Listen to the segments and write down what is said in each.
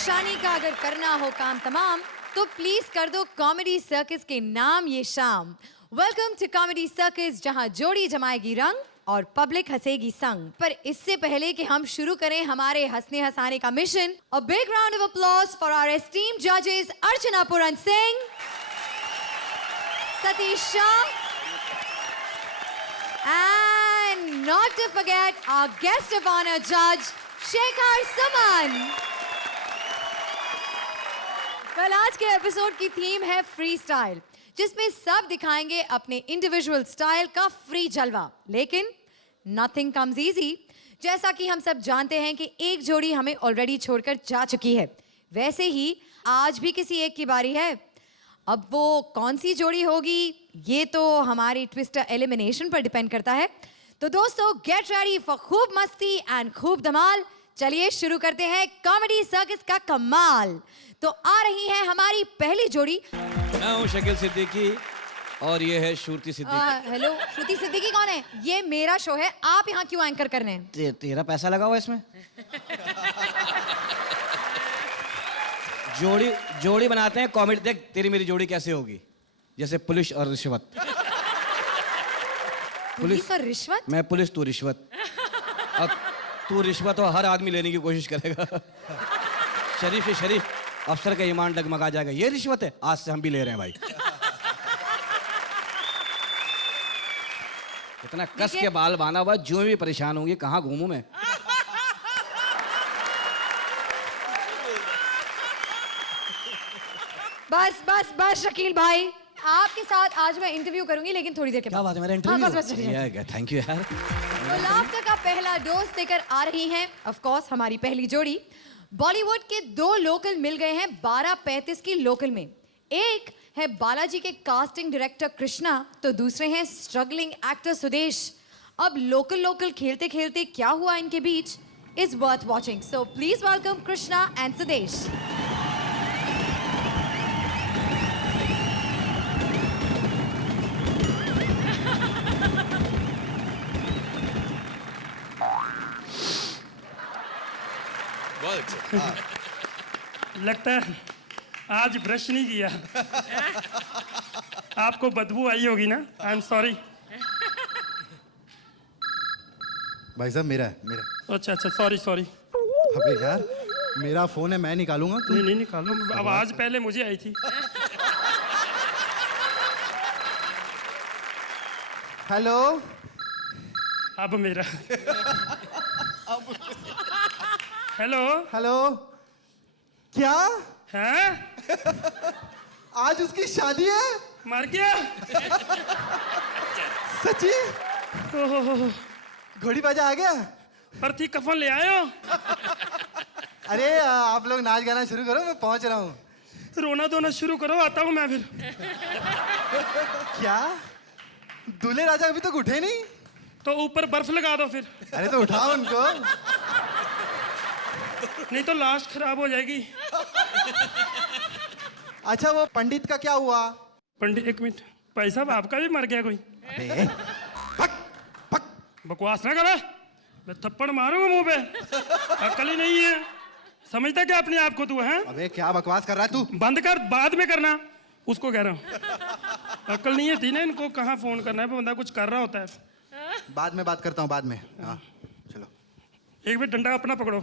परेशानी का अगर करना हो काम तमाम तो प्लीज कर दो कॉमेडी सर्कस के नाम ये शाम। वेलकम टू कॉमेडी सर्कस, जहां जोड़ी जमाएगी रंग और पब्लिक हंसेगी संग। पर इससे पहले कि हम शुरू करें हमारे हंसने हंसाने का mission, a big round of applause for our esteemed जजेस Archana Puran Singh, Satish Shah, and not to forget our guest of honor judge Shekhar Suman. कल आज के एपिसोड की थीम है फ्री स्टाइल, जिसमें सब दिखाएंगे अपने इंडिविजुअल स्टाइल का फ्री जलवा। लेकिन नथिंग कम्स इजी। जैसा कि हम सब जानते हैं कि एक जोड़ी हमें ऑलरेडी छोड़कर जा चुकी है, वैसे ही आज भी किसी एक की बारी है। अब वो कौन सी जोड़ी होगी ये तो हमारी ट्विस्टर एलिमिनेशन पर डिपेंड करता है। तो दोस्तों गेट रेडी फॉर खूब मस्ती एंड खूब धमाल। चलिए शुरू करते हैं कॉमेडी सर्कस का कमाल। तो आ रही है हमारी पहली जोड़ी। मैं हूँ शकील सिद्दीकी और ये है श्रुति सिद्दीकी। हेलो, श्रुति सिद्दीकी कौन है? ये मेरा शो है, आप यहाँ क्यों एंकर कर रहे हैं? तेरा पैसा लगा हुआ इसमें? जोड़ी बनाते हैं कॉमेडी। देख तेरी मेरी जोड़ी कैसे होगी, जैसे पुलिस और रिश्वत। पुलिस और रिश्वत? मैं पुलिस, तू रिश्वत। अब तू रिश्वत हो, हर आदमी लेने की कोशिश करेगा। शरीफ से शरीफ अफसर का ईमान डगमगा जाएगा। ये रिश्वत है, आज से हम भी ले रहे हैं भाई। इतना कस के बाल बांधा हुआ, जो भी परेशान होंगे, कहाँ घूमूं मैं? बस बस बस शकील भाई, आपके साथ आज मैं इंटरव्यू करूंगी, लेकिन थोड़ी देर के बाद। क्या बात है, मेरा इंटरव्यू? हाँ, बस थैंक यू यार। तो लाफ्टर का पहला डोज देकर आ रही हैं ऑफ कोर्स हमारी पहली जोड़ी। बॉलीवुड के दो लोकल मिल गए हैं 12:35 की लोकल में। एक है बालाजी के कास्टिंग डायरेक्टर कृष्णा, तो दूसरे हैं स्ट्रगलिंग एक्टर सुदेश। अब लोकल खेलते खेलते क्या हुआ इनके बीच is worth watching. So please welcome Krishna and Sudesh. लगता है आज ब्रश नहीं किया। आपको बदबू आई होगी ना? I am sorry. भाई साहब मेरा। अच्छा सॉरी। अबे यार मेरा फोन है, मैं निकालूंगा। नहीं निकालो, आवाज पहले मुझे आई थी। हेलो। अब मेरा। हेलो क्या है? आज उसकी शादी है? मर गया? सच्ची? घोड़ी बाजा आ गया? अर्थी कफन ले आए हो? अरे आप लोग नाच गाना शुरू करो, मैं पहुंच रहा हूँ। रोना धोना शुरू करो, आता हूँ मैं फिर। क्या दूल्हे राजा अभी तक उठे नहीं? तो ऊपर बर्फ लगा दो फिर। अरे तो उठाओ उनको। नहीं तो लास्ट खराब हो जाएगी। अच्छा वो पंडित का क्या हुआ? पंडित, एक मिनट भाई साहब, आपका भी मर गया कोई? अबे पक। बकवास ना करे, मैं थप्पड़ मारूंगा मुंह पे। अकल ही नहीं है, समझता क्या अपने आप को तू है? अबे क्या बकवास कर रहा है तू? बंद कर, बाद में करना, उसको कह रहा हूँ। अकल नहीं है थी ना इनको, कहाँ फोन करना है, बंदा कुछ कर रहा होता है। बाद में बात करता हूँ, बाद में। हाँ चलो। एक मिनट डंडा अपना पकड़ो।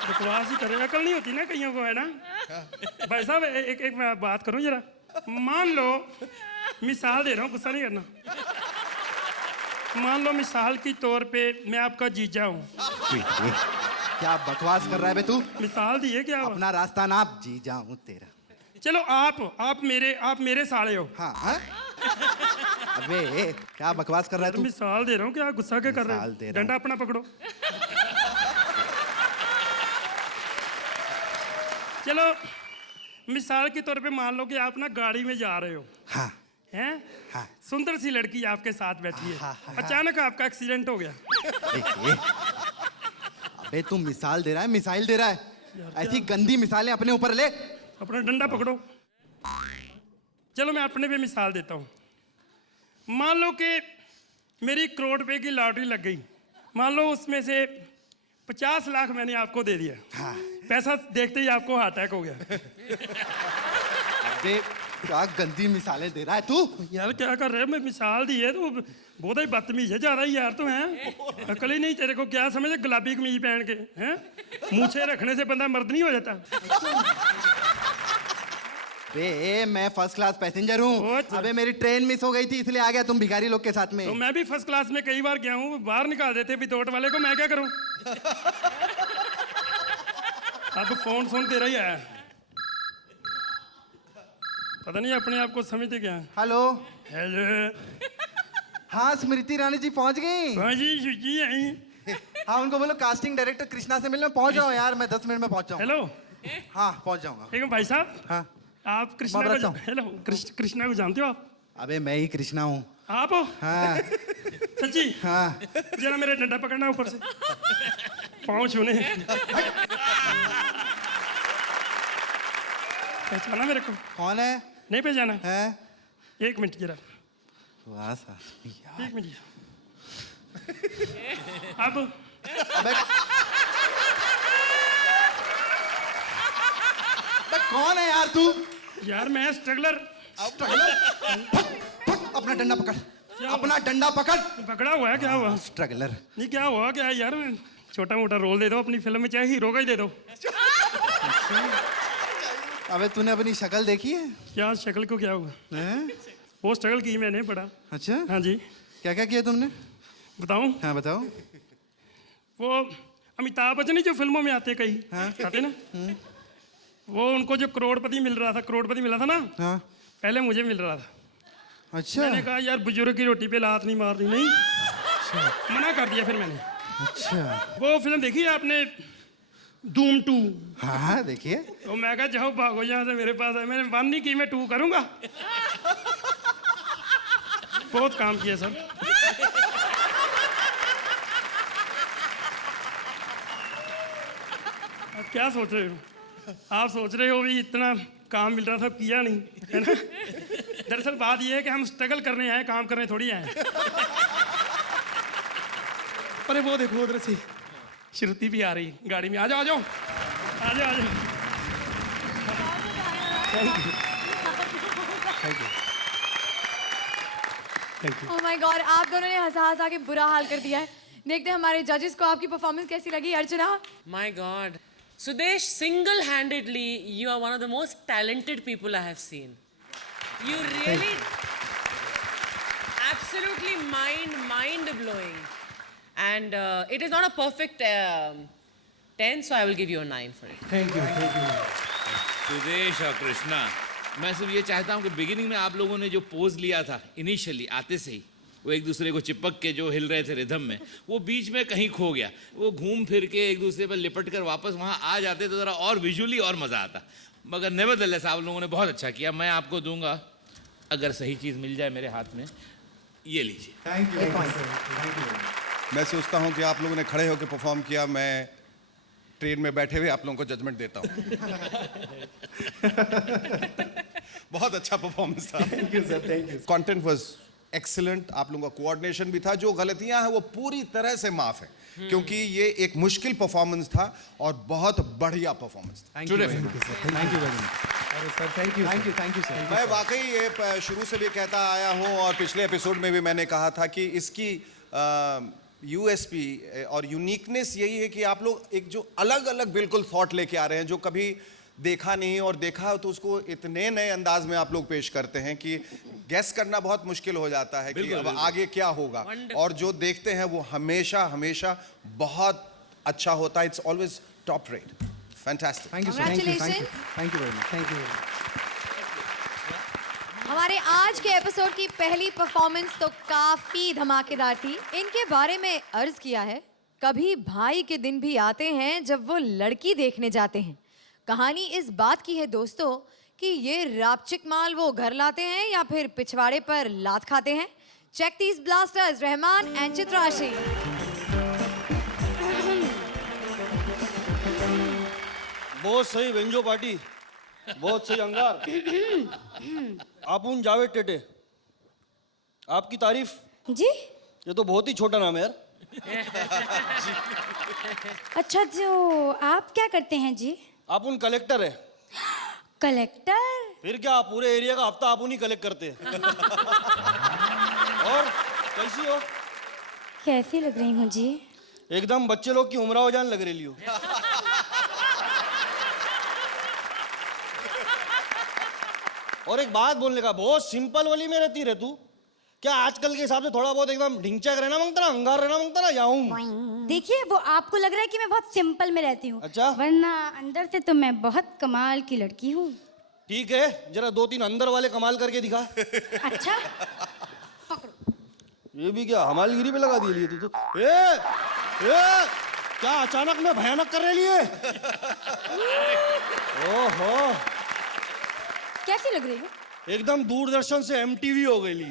बकवास ही करे, अकल नहीं होती ना कईयों को, है ना? भाई साहब एक मैं बात करूं जरा। मान लो, मिसाल दे रहा हूँ, गुस्सा नहीं करना। मान लो मिसाल के तौर पे मैं आपका जीजा हूँ। क्या बकवास कर रहा है बे तू? मिसाल दी है क्या? अपना रास्ता नाप, जी जाऊँ तेरा। चलो आप मेरे साले हो। हाँ? अबे क्या बकवास कर रहा है तू? मिसाल दे रहा हूँ, क्या गुस्सा क्या कर रहे मिसाल दे हो? रहा हूँ। डंडा अपना पकड़ो। चलो मिसाल के तौर पे मान लो कि आप ना गाड़ी में जा रहे हो। हाँ हैं? हाँ। सुंदर सी लड़की आपके साथ बैठी है। हाँ। अचानक आपका एक्सीडेंट हो गया। अबे तू मिसाल दे रहा है, मिसाइल दे रहा है? ऐसी गंदी मिसालें अपने ऊपर ले। अपना डंडा पकड़ो। चलो मैं अपने पे मिसाल देता हूँ। मान लो कि मेरी 1 करोड़ रुपए की लॉटरी लग गई। मान लो उसमें से 50 लाख मैंने आपको दे दिया। हाँ। पैसा देखते ही आपको हार्ट अटैक हो गया। अबे क्या गंदी मिसालें दे रहा है तू। यार क्या कर रहे हो? मैं मिसाल दी है तो बहुत ही बदतमीज है ज्यादा ही यार। तो हैं अकल ही नहीं तेरे को, क्या समझे गुलाबी कमीज पहन के हैं? मूछे रखने से बंदा मर्द नहीं हो जाता। बे मैं फर्स्ट क्लास पैसेंजर हूँ। बहुत। अबे मेरी ट्रेन मिस हो गई थी इसलिए आ गया तुम भिखारी लोग के साथ में। तो मैं भी फर्स्ट क्लास में कई बार गया हूँ, बाहर निकाल देते विदाउट वाले को, मैं क्या करूँ? अब फोन तेरा ही आया, पता नहीं अपने आप को समझते क्या। हेलो। हेलो। हाँ स्मृति रानी जी पहुंच गई। हाँ जी सुची आई। हाँ उनको बोलो कास्टिंग डायरेक्टर कृष्णा से मिलने पहुंच जाओ यार, मैं 10 मिनट में पहुंच जाऊँ। हेलो। हाँ पहुंच जाऊंगा। एक भाई साहब, हाँ आप कृष्णा मैं को बताता हूँ। हेलो कृष्णा को जानते हो आप? अबे मैं ही कृष्णा हूँ। आप हो? हाँ सच्ची? हाँ। जरा मेरा डंडा पकड़ना ऊपर से, पाँव छूने। पहचाना मेरे को? कौन है? नहीं पहचाना? है? एक मिनट जरा, वाह साहब यार। एक मिनट। अब अबे कौन है यार तू? यार मैं स्ट्रगलर। अपना डंडा पकड़, अपना डंडा पकड़। पकड़ा हुआ है, क्या हुआ? स्ट्रगलर। नहीं क्या हुआ क्या यार? छोटा मोटा रोल दे दो अपनी फिल्म में, चाहे हीरो का ही दे दो। अबे तूने अपनी शक्ल देखी है? क्या शक्ल को क्या हुआ? हैं? वो स्ट्रगल की मैंने बड़ा। अच्छा हाँ जी। क्या क्या किया तुमने? बताऊं? हाँ बताओ। वो अमिताभ बच्चन ही जो फिल्मों में आते कई आते ना, वो उनको जो करोड़पति मिला था ना, हाँ पहले मुझे मिल रहा था। अच्छा मैंने कहा यार बुजुर्ग की रोटी पे लात नहीं मारनी, नहीं मना कर दिया फिर मैंने। अच्छा। वो फिल्म देखी है आपने, धूम 2? हाँ हाँ देखिए। तो मैं कहा जाओ भागो यहाँ से, मेरे पास है। मैंने 1 नहीं की, मैं 2 करूंगा। बहुत काम किया सर। अब क्या सोच रहे हो आप? सोच रहे हो भी इतना काम मिल रहा था, किया नहीं, है ना? दरअसल बात यह है कि हम स्ट्रगल करने आए, काम करने थोड़ी आए। अरे वो देखो उधर से श्रुति भी आ रही गाड़ी में। आ जाओ आ जाओ आ जाओ आ जाओ। ओह माय गॉड, आप दोनों ने हंसा के बुरा हाल कर दिया है। देखते हैं हमारे जजेस को आपकी परफॉर्मेंस कैसी लगी। अर्चना। My God. Sudesh, single-handedly, you are one of the most talented people I have seen. You really, absolutely mind-blowing. And it is not a perfect 10, so I will give you a 9 for it. Sudesh और कृष्णा, मैं सिर्फ ये चाहता हूँ कि beginning में आप लोगों ने जो पोज लिया था इनिशियली आते से ही, वो एक दूसरे को चिपक के जो हिल रहे थे रिदम में, वो बीच में कहीं खो गया। वो घूम फिर के एक दूसरे पर लिपट कर वापस वहाँ आ जाते तो ज़रा और विजुअली और मज़ा आता। मगर नेवरदलेस आप लोगों ने बहुत अच्छा किया। मैं आपको दूंगा, अगर सही चीज़ मिल जाए मेरे हाथ में, ये लीजिए। Thank you. मैं सोचता हूं कि आप लोगों ने खड़े होकर परफॉर्म किया, मैं ट्रेन में बैठे हुए आप लोगों को जजमेंट देता हूं। बहुत अच्छा परफॉर्मेंस था। Thank you sir, thank you. Content was excellent. आप लोगों का कोऑर्डिनेशन भी था। जो गलतियां हैं वो पूरी तरह से माफ है, क्योंकि ये एक मुश्किल परफॉर्मेंस था और बहुत बढ़िया परफॉर्मेंस था। Thank you very much sir, thank you very much. अरे सर थैंक यू सर। मैं वाकई ये शुरू से भी कहता आया हूं और पिछले एपिसोड में भी मैंने कहा था कि इसकी यूएसपी और यूनिकनेस यही है कि आप लोग एक जो अलग अलग बिल्कुल थॉट लेके आ रहे हैं, जो कभी देखा नहीं और देखा तो उसको इतने नए अंदाज में आप लोग पेश करते हैं कि गेस करना बहुत मुश्किल हो जाता है कि अब आगे क्या होगा। और जो देखते हैं वो हमेशा हमेशा बहुत अच्छा होता है। It's always top rate. Fantastic. Thank you sir, thank you very much, thank you. हमारे आज के एपिसोड की पहली परफॉर्मेंस तो काफी धमाकेदार थी। इनके बारे में अर्ज किया है, कभी भाई के दिन भी आते हैं जब वो लड़की देखने जाते हैं। कहानी इस बात की है दोस्तों कि ये रापचिक माल वो घर लाते हैं या फिर पिछवाड़े पर लात खाते हैं। Check these blasters, Rahman and Chitrashi. बहुत सही वेंजो पार्टी, बहुत सही अंगार। आपुन जावेद टेटे, आपकी तारीफ। जी ये तो बहुत ही छोटा नाम है यार। अच्छा, जो आप क्या करते हैं जी? आप उन कलेक्टर है। कलेक्टर? फिर क्या, पूरे एरिया का हफ्ता आप उन्हीं कलेक्ट करते हैं। और कैसी हो? कैसी लग रही हूँ जी? एकदम बच्चे लोग की उमराव जान लग रही हो। और एक बात बोलने का, बहुत सिंपल वाली में रहती रहे तू। क्या आजकल के हिसाब से थोड़ा बहुत एकदम ढिंचैक रहना मांगता ना, अंगार रहना मांगता ना, याऊं? देखिए, वो आपको लग रहा है कि मैं बहुत सिंपल में रहती हूँ। अच्छा? वरना अंदर से तो मैं बहुत कमाल की लड़की हूँ। ठीक है, जरा 2-3 अंदर वाले कमाल करके दिखा। अच्छा, पकड़ो। ये भी क्या हमालगिरी पे लगा दिए लिए तू तो? ए, क्या अचानक में भयानक कर रही है? ओहो, कैसी लग रही हूँ? एकदम दूरदर्शन से MTV हो गई ली।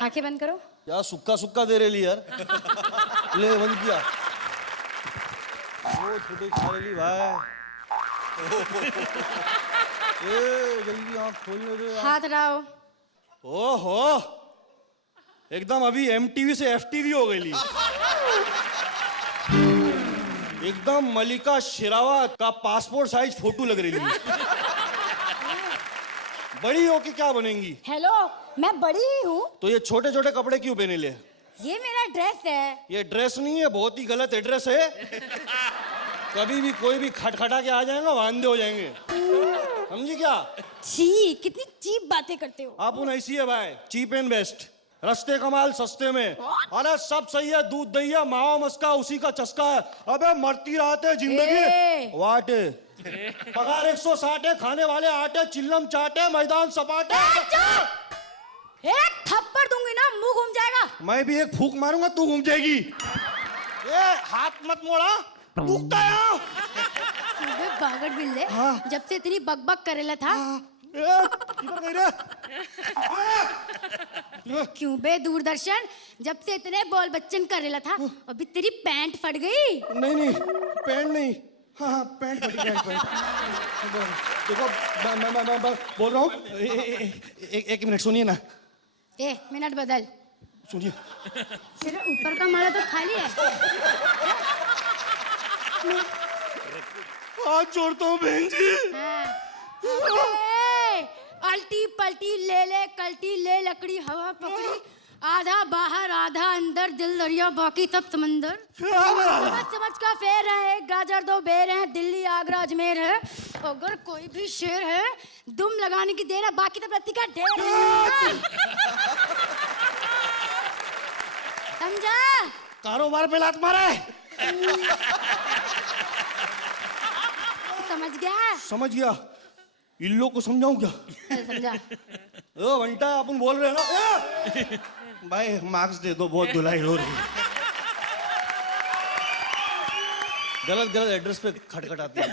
आंखें बंद करो। क्या सुक्का सुक्का दे रही यार। ले बंद किया। ओ छोटे खा रही भाई। ए जल्दी आँख खोलने दे यार। हाथ हटाओ। ओहो, एकदम अभी MTV से FTV हो गई ली। एकदम मलिका शेरावत का पासपोर्ट साइज फोटो लग रही थी। बड़ी हो के क्या बनेंगी? हेलो, मैं बड़ी ही हूँ। तो ये छोटे छोटे कपड़े क्यों पहने ले? ये मेरा ड्रेस है। ये ड्रेस नहीं है, बहुत ही गलत एड्रेस है। कभी भी कोई भी खटखटा के आ जाएगा, वांदे हो जाएंगे। समझी क्या? छी, कितनी चीप बातें करते हो। आप उन ऐसी है भाई, चीप एंड बेस्ट, रस्ते कमाल सस्ते में। अरे सब सही है, दूध दही है, मावा मस्का उसी का चस्का है। अबे मरती रहते ए! जिंदगी। वाट पगार 160 है, खाने वाले आटे, चिल्लम चाटे, मैदान सपाटे। एक थप्पड़ दूंगी ना, मुंह घूम जाएगा। मैं भी एक फूक मारूंगा, तू घूम जाएगी। ये हाथ मत मोड़ा, दुखता है। अबे बागड़ बिल्ले, हाँ। जब से इतनी बकबक करेला था। इधर गई रे। क्यों बे दूरदर्शन, जब से इतने बोल बच्चन करेला था, अभी तेरी पैंट फट गई। नहीं पैंट नहीं, हाँ पैंट फटी, पैंट। देखो मैं बोल रहा हूँ, एक मिनट सुनिए ना। मिनट बदल। सुनिए। तेरे ऊपर का माला तो खाली है। हाथ जोड़ता हूँ बहन जी। अल्टी पल्टी ले ले, कल्टी ले, लकड़ी हवा पकड़ी, आधा बाहर आधा अंदर, दिल दरिया बाकी सब समंदर। समझ का फेर है, एक गाजर दो बेर है, दिल्ली आगरा अजमेर है। अगर कोई भी शेर है, दुम लगाने की देर है, बाकी तो प्रति का ढेर है। समझा? कारोबार पे लात मारा है। समझ गया? समझ गया। इन लोग को समझाऊं क्या? समझा। ओ घंटा अपन बोल रहे हैं ना। भाई मार्क्स दे दो, बहुत धुलाई हो रही है। गलत एड्रेस पे खटखटाती है।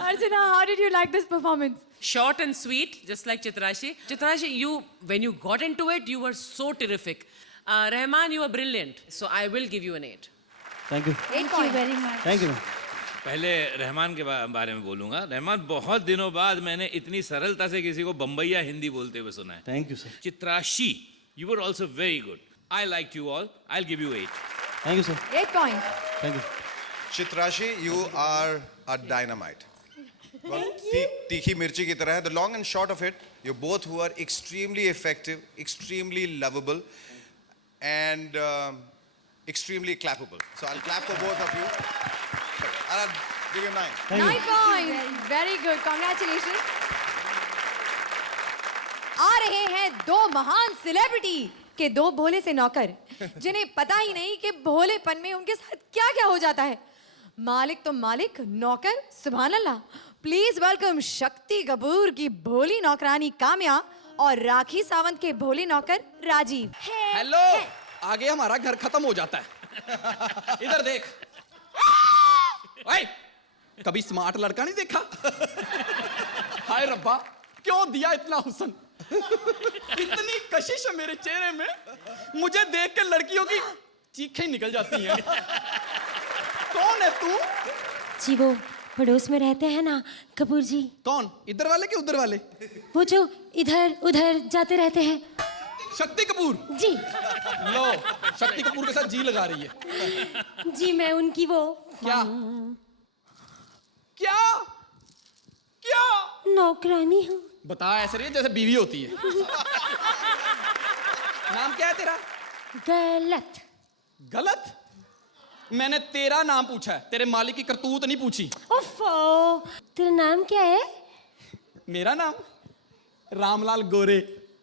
Archana, how did you like this performance? Short and sweet, just like Chitrashi. Chitrashi, when you got into it, you were so terrific. Rahman, you were brilliant. So I will give you an 8. Thank you. Thank you very much. Thank you. पहले रहमान के बारे में बोलूंगा। रहमान, बहुत दिनों बाद मैंने इतनी सरलता से किसी को बम्बईया हिंदी बोलते हुए सुना है। Thank you sir. Chitrashi, you were also very good. I liked you all. I'll give you 8. Thank you sir. 8 points. Thank you. Chitrashi, you are a dynamite. Well, तीखी मिर्ची की तरह है. The long and short of it, you both who are extremely effective, extremely lovable, and extremely clappable. So I'll clap for both of you. I'll give you 9. 9 points. Very good. Congratulations. आ रहे हैं दो महान celebrity के दो भोले से नौकर, जिन्हें पता ही नहीं कि भोलेपन में उनके साथ क्या क्या हो जाता है। मालिक तो मालिक, नौकर सुभान अल्लाह। प्लीज वेलकम शक्ति कपूर की भोली नौकरानी काम्या और राखी सावंत के भोले नौकर राजीव। हेलो, आगे हमारा घर खत्म हो जाता है। इधर देख। ओए, कभी स्मार्ट लड़का नहीं देखा? हाय रब्बा, क्यों दिया इतना हुस्न? इतनी कशिश है मेरे चेहरे में, मुझे देख के लड़कियों की चीखें निकल जाती हैं। कौन है तू? जी वो पड़ोस में रहते हैं ना कपूर जी, कौन, इधर वाले कि उधर वाले? वो जो इधर उधर जाते रहते हैं। शक्ति कपूर। जी लो, शक्ति कपूर के साथ जी लगा रही है। जी, मैं उनकी वो क्या क्या क्या नौकरानी हूँ। बता ऐसे रही है जैसे बीवी होती है। नाम क्या है तेरा? गलत। गलत? मैंने तेरा नाम पूछा है, तेरे मालिक की करतूत नहीं पूछी। ओफो, तेरा नाम क्या है? मेरा नाम रामलाल गोरे।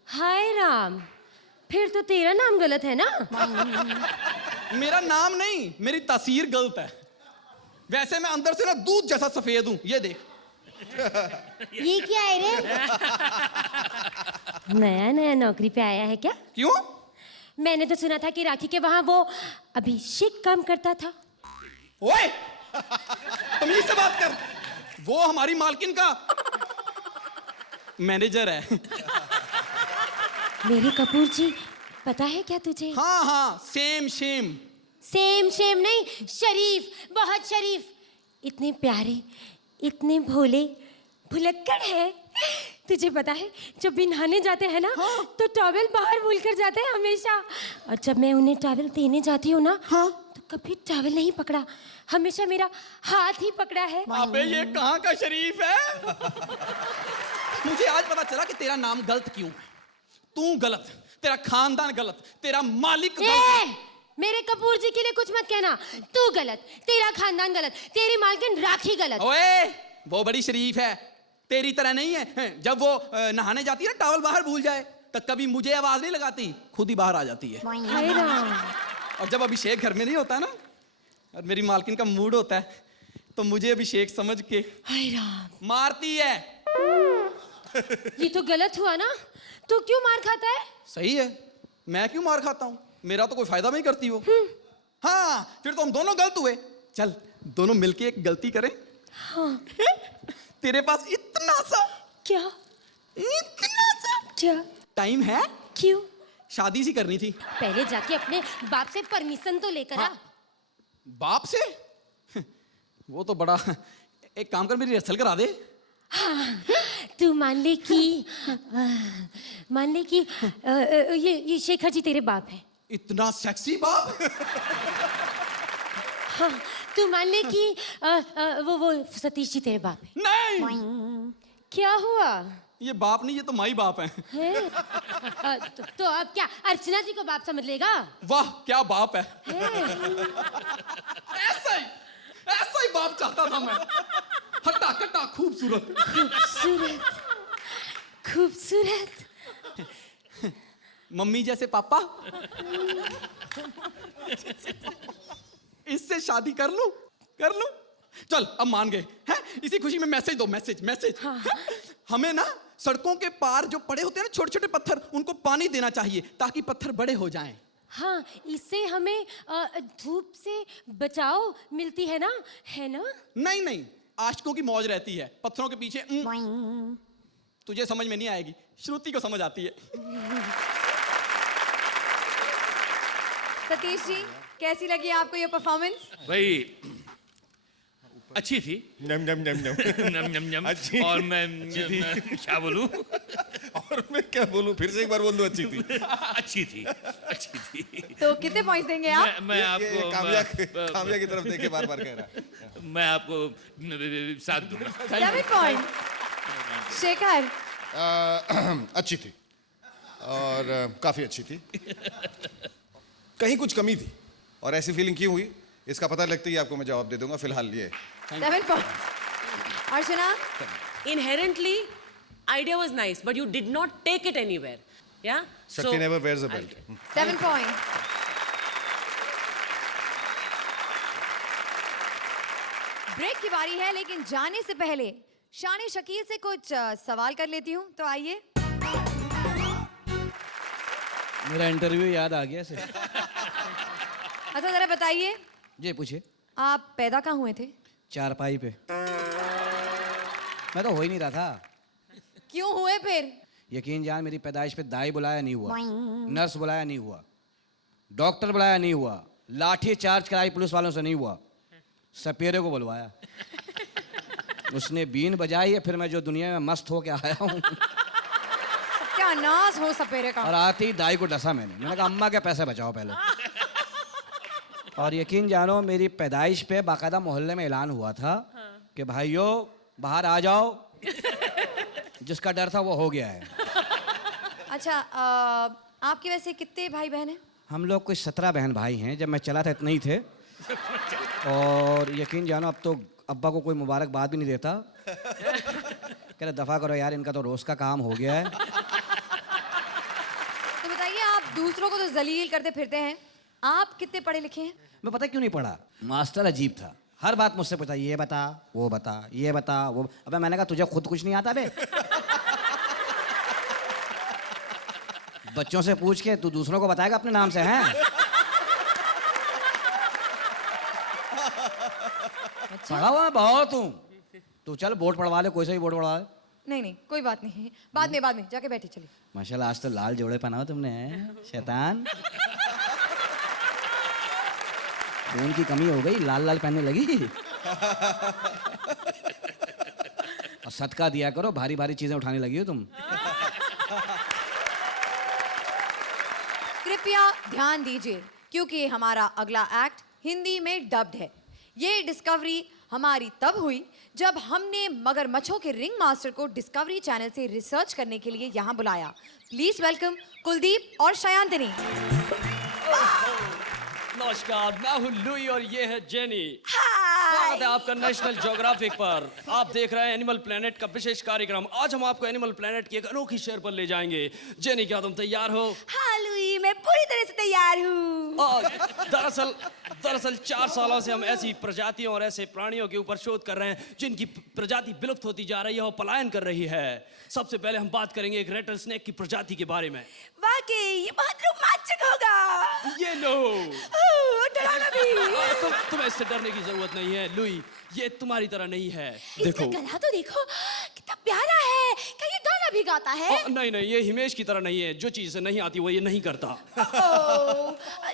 हाय राम, फिर तो तेरा नाम गलत है ना। मेरा नाम नहीं, मेरी तासीर गलत है। वैसे मैं अंदर से ना दूध जैसा सफेद हूं, ये देख। ये क्या है रे? नया नया नौकरी पे आया है क्या? क्यों? मैंने तो सुना था कि राखी के वहां वो अभिषेक काम करता था। ओए, तमीज से बात कर। वो हमारी मालकिन का मैनेजर है। मेरे कपूर जी, पता है क्या तुझे? हाँ हाँ, सेम सेम। सेम शेम नहीं, शरीफ, बहुत शरीफ। इतने प्यारे, इतने भोले, भुलक्कड़ है। तुझे पता है, जब भी नहाने जाते हैं ना, तो टॉवेल बाहर भूल कर जाते हैं हमेशा। और जब मैं उन्हें टॉवेल देने जाती हूँ ना, तो कभी टॉवेल नहीं पकड़ा, हमेशा मेरा हाथ ही पकड़ा है। अबे ये कहाँ का शरीफ है? मुझे आज पता चला कि तेरा नाम गलत क्यों है। तू गलत, तेरा खानदान गलत, तेरा मालिक गलत। मेरे कपूर जी के लिए कुछ मत कहना। तू गलत, तेरा खानदान गलत, तेरी मालकिन राखी गलत। ओए, वो बड़ी शरीफ है, तेरी तरह नहीं है। जब वो नहाने जाती है ना, टॉवल बाहर भूल जाए, तो कभी मुझे आवाज नहीं लगाती, खुद ही बाहर आ जाती है। हाय राम। और जब अभिषेक घर में नहीं होता ना, और मेरी मालकिन का मूड होता है, तो मुझे अभिषेक समझ के हाय राम मारती है। ये तो गलत हुआ ना। तू क्यों मार खाता है? सही है, मैं क्यों मार खाता हूँ? मेरा तो कोई फायदा नहीं करती वो। हाँ, फिर तो हम दोनों गलत हुए। चल, दोनों मिलके एक गलती करें। हाँ। तेरे पास इतना सा, क्या? इतना सा क्या टाइम है? क्यों? शादी सी करनी थी। पहले जाके अपने बाप से परमिशन तो लेकर आ। बाप से? वो तो बड़ा, एक काम कर, मेरी रिहर्सल करा दे। हाँ, तू मान ले कि ये शेखर जी तेरे बाप है। इतना सेक्सी बाप? हाँ, तू मान ले कि वो सतीश जी तेरे बाप है। नहीं, क्या हुआ? ये बाप नहीं, ये तो माई बाप है। तो अब क्या अर्चना जी को बाप समझ लेगा? वाह, क्या बाप है। है। ऐसा ही बाप चाहता था मैं। हट्टा कट्टा खूबसूरत। खूबसूरत, खूबसूरत। मम्मी जैसे पापा। इससे शादी कर लूं? चल, अब मान गए हैं? इसी खुशी में मैसेज दो, मैसेज। हाँ। हमें ना सड़कों के पार जो पड़े होते हैं ना छोटे छोटे पत्थर, उनको पानी देना चाहिए ताकि पत्थर बड़े हो जाएं। हाँ, इससे हमें धूप से बचाव मिलती है ना, है ना? नहीं, आशिकों की मौज रहती है पत्थरों के पीछे। तुझे समझ में नहीं आएगी, श्रुति को समझ आती है। सतीश जी, कैसी लगी आपको ये परफॉर्मेंस? भाई अच्छी थी। नम नम नम नम नम नम नम। अच्छी। और मैं क्या बोलूं? और मैं क्या बोलूं? फिर से एक बार बोल दो। अच्छी थी। अच्छी थी। तो कितने पॉइंट्स देंगे आप? मैं आपको कामया की तरफ देखे बार बार कह रहा। मैं आपको 7 दूंगा। 7 पॉइंट्स। शेखर? अच्छी थी और काफी अच्छी थी। कहीं कुछ कमी थी और ऐसी फीलिंग क्यों हुई, इसका पता लगते ही आपको मैं जवाब दे दूंगा। फिलहाल ये 7 points. Archana? Inherently, idea was nice, but you did not take it anywhere. Yeah? शक्ति never wears a belt. 7 points. Break की बारी है, लेकिन जाने से पहले शान शकील से कुछ सवाल कर लेती हूँ, तो आइए। मेरा इंटरव्यू याद आ गया से। अच्छा, जरा बताइए, जी पूछिए। आप पैदा कहाँ हुए थे? चारपाई पे। मैं तो हो ही नहीं रहा था। क्यों हुए फिर? यकीन जान, मेरी पैदाइश पे दाई बुलाया नहीं हुआ, नर्स बुलाया नहीं हुआ, डॉक्टर बुलाया नहीं हुआ, लाठी चार्ज कराई पुलिस वालों से नहीं हुआ, सपेरे को बुलवाया। उसने बीन बजाई है, फिर मैं जो दुनिया में मस्त होके आया हूँ। क्या नाज हो सपेरे का। और आते ही दाई को डसा मैंने कहा अम्मा के पैसे बचाओ पहले। और यकीन जानो मेरी पैदाइश पे बाकायदा मोहल्ले में ऐलान हुआ था कि भाइयों बाहर आ जाओ, जिसका डर था वो हो गया है। अच्छा आपके वैसे कितने भाई बहन हैं? हम लोग कुछ 17 बहन भाई हैं। जब मैं चला था इतने ही थे। और यकीन जानो अब तो अब्बा को कोई मुबारकबाद भी नहीं देता। कह रहे दफ़ा करो यार, इनका तो रोज़ का काम हो गया है। तो बताइए, आप दूसरों को तो जलील करते फिरते हैं, आप कितने पढ़े लिखे हैं? मैं पता क्यों नहीं पढ़ा, मास्टर अजीब था। हर बात मुझसे पूछा, ये बता वो बता, ये बता वो। अबे मैंने कहा तुझे खुद कुछ नहीं आता बे। बच्चों से पूछ के तू दूसरों को बताएगा अपने नाम से, हैं? पढ़ा हुआ मैं बहुत हूँ। तू चल बोर्ड पढ़वा ले, कोई सा भी बोर्ड पढ़वा ले। नहीं कोई बात नहीं, बाद में जाके बैठी चली। माशाल्लाह आज तो लाल जोड़े पहना हो तुमने, हैं? शैतान। खून की कमी हो गई, लाल लाल पहनने लगी। और सदका दिया करो, भारी भारी चीजें उठाने लगी हो तुम। कृपया ध्यान दीजिए, क्योंकि हमारा अगला एक्ट हिंदी में डब्ड है। ये डिस्कवरी हमारी तब हुई जब हमने मगरमच्छों के रिंग मास्टर को डिस्कवरी चैनल से रिसर्च करने के लिए यहाँ बुलाया। प्लीज वेलकम कुलदीप और शयांतनी। नमस्कार, मैं हूँ लुई और ये है जेनी। स्वागत है आपका नेशनल ज्योग्राफिक पर। आप देख रहे हैं एनिमल प्लेनेट का विशेष कार्यक्रम। आज हम आपको एनिमल प्लेनेट की एक अनोखी शहर पर ले जाएंगे। जेनी, क्या तुम तैयार हो? हाँ लुई, मैं पूरी तरह से तैयार हूँ। दरअसल 4 सालों से हम ऐसी प्रजातियों और ऐसे प्राणियों के ऊपर शोध कर रहे हैं जिनकी प्रजाति विलुप्त होती जा रही है और पलायन कर रही है। सबसे पहले हम बात करेंगे एक रेटल स्नेक की प्रजाति के बारे में। वाकई ये बहुत रोमांचक होगा। ये लो, डरावना भी। तुम्हें इससे डरने की जरूरत नहीं है लुई, ये तुम्हारी तरह नहीं है। इसका गला तो देखो कितना प्यारा है। क्या ये गाना भी गाता है? नहीं, ये हिमेश की तरह नहीं है। जो चीज से नहीं आती वो ये नहीं करता।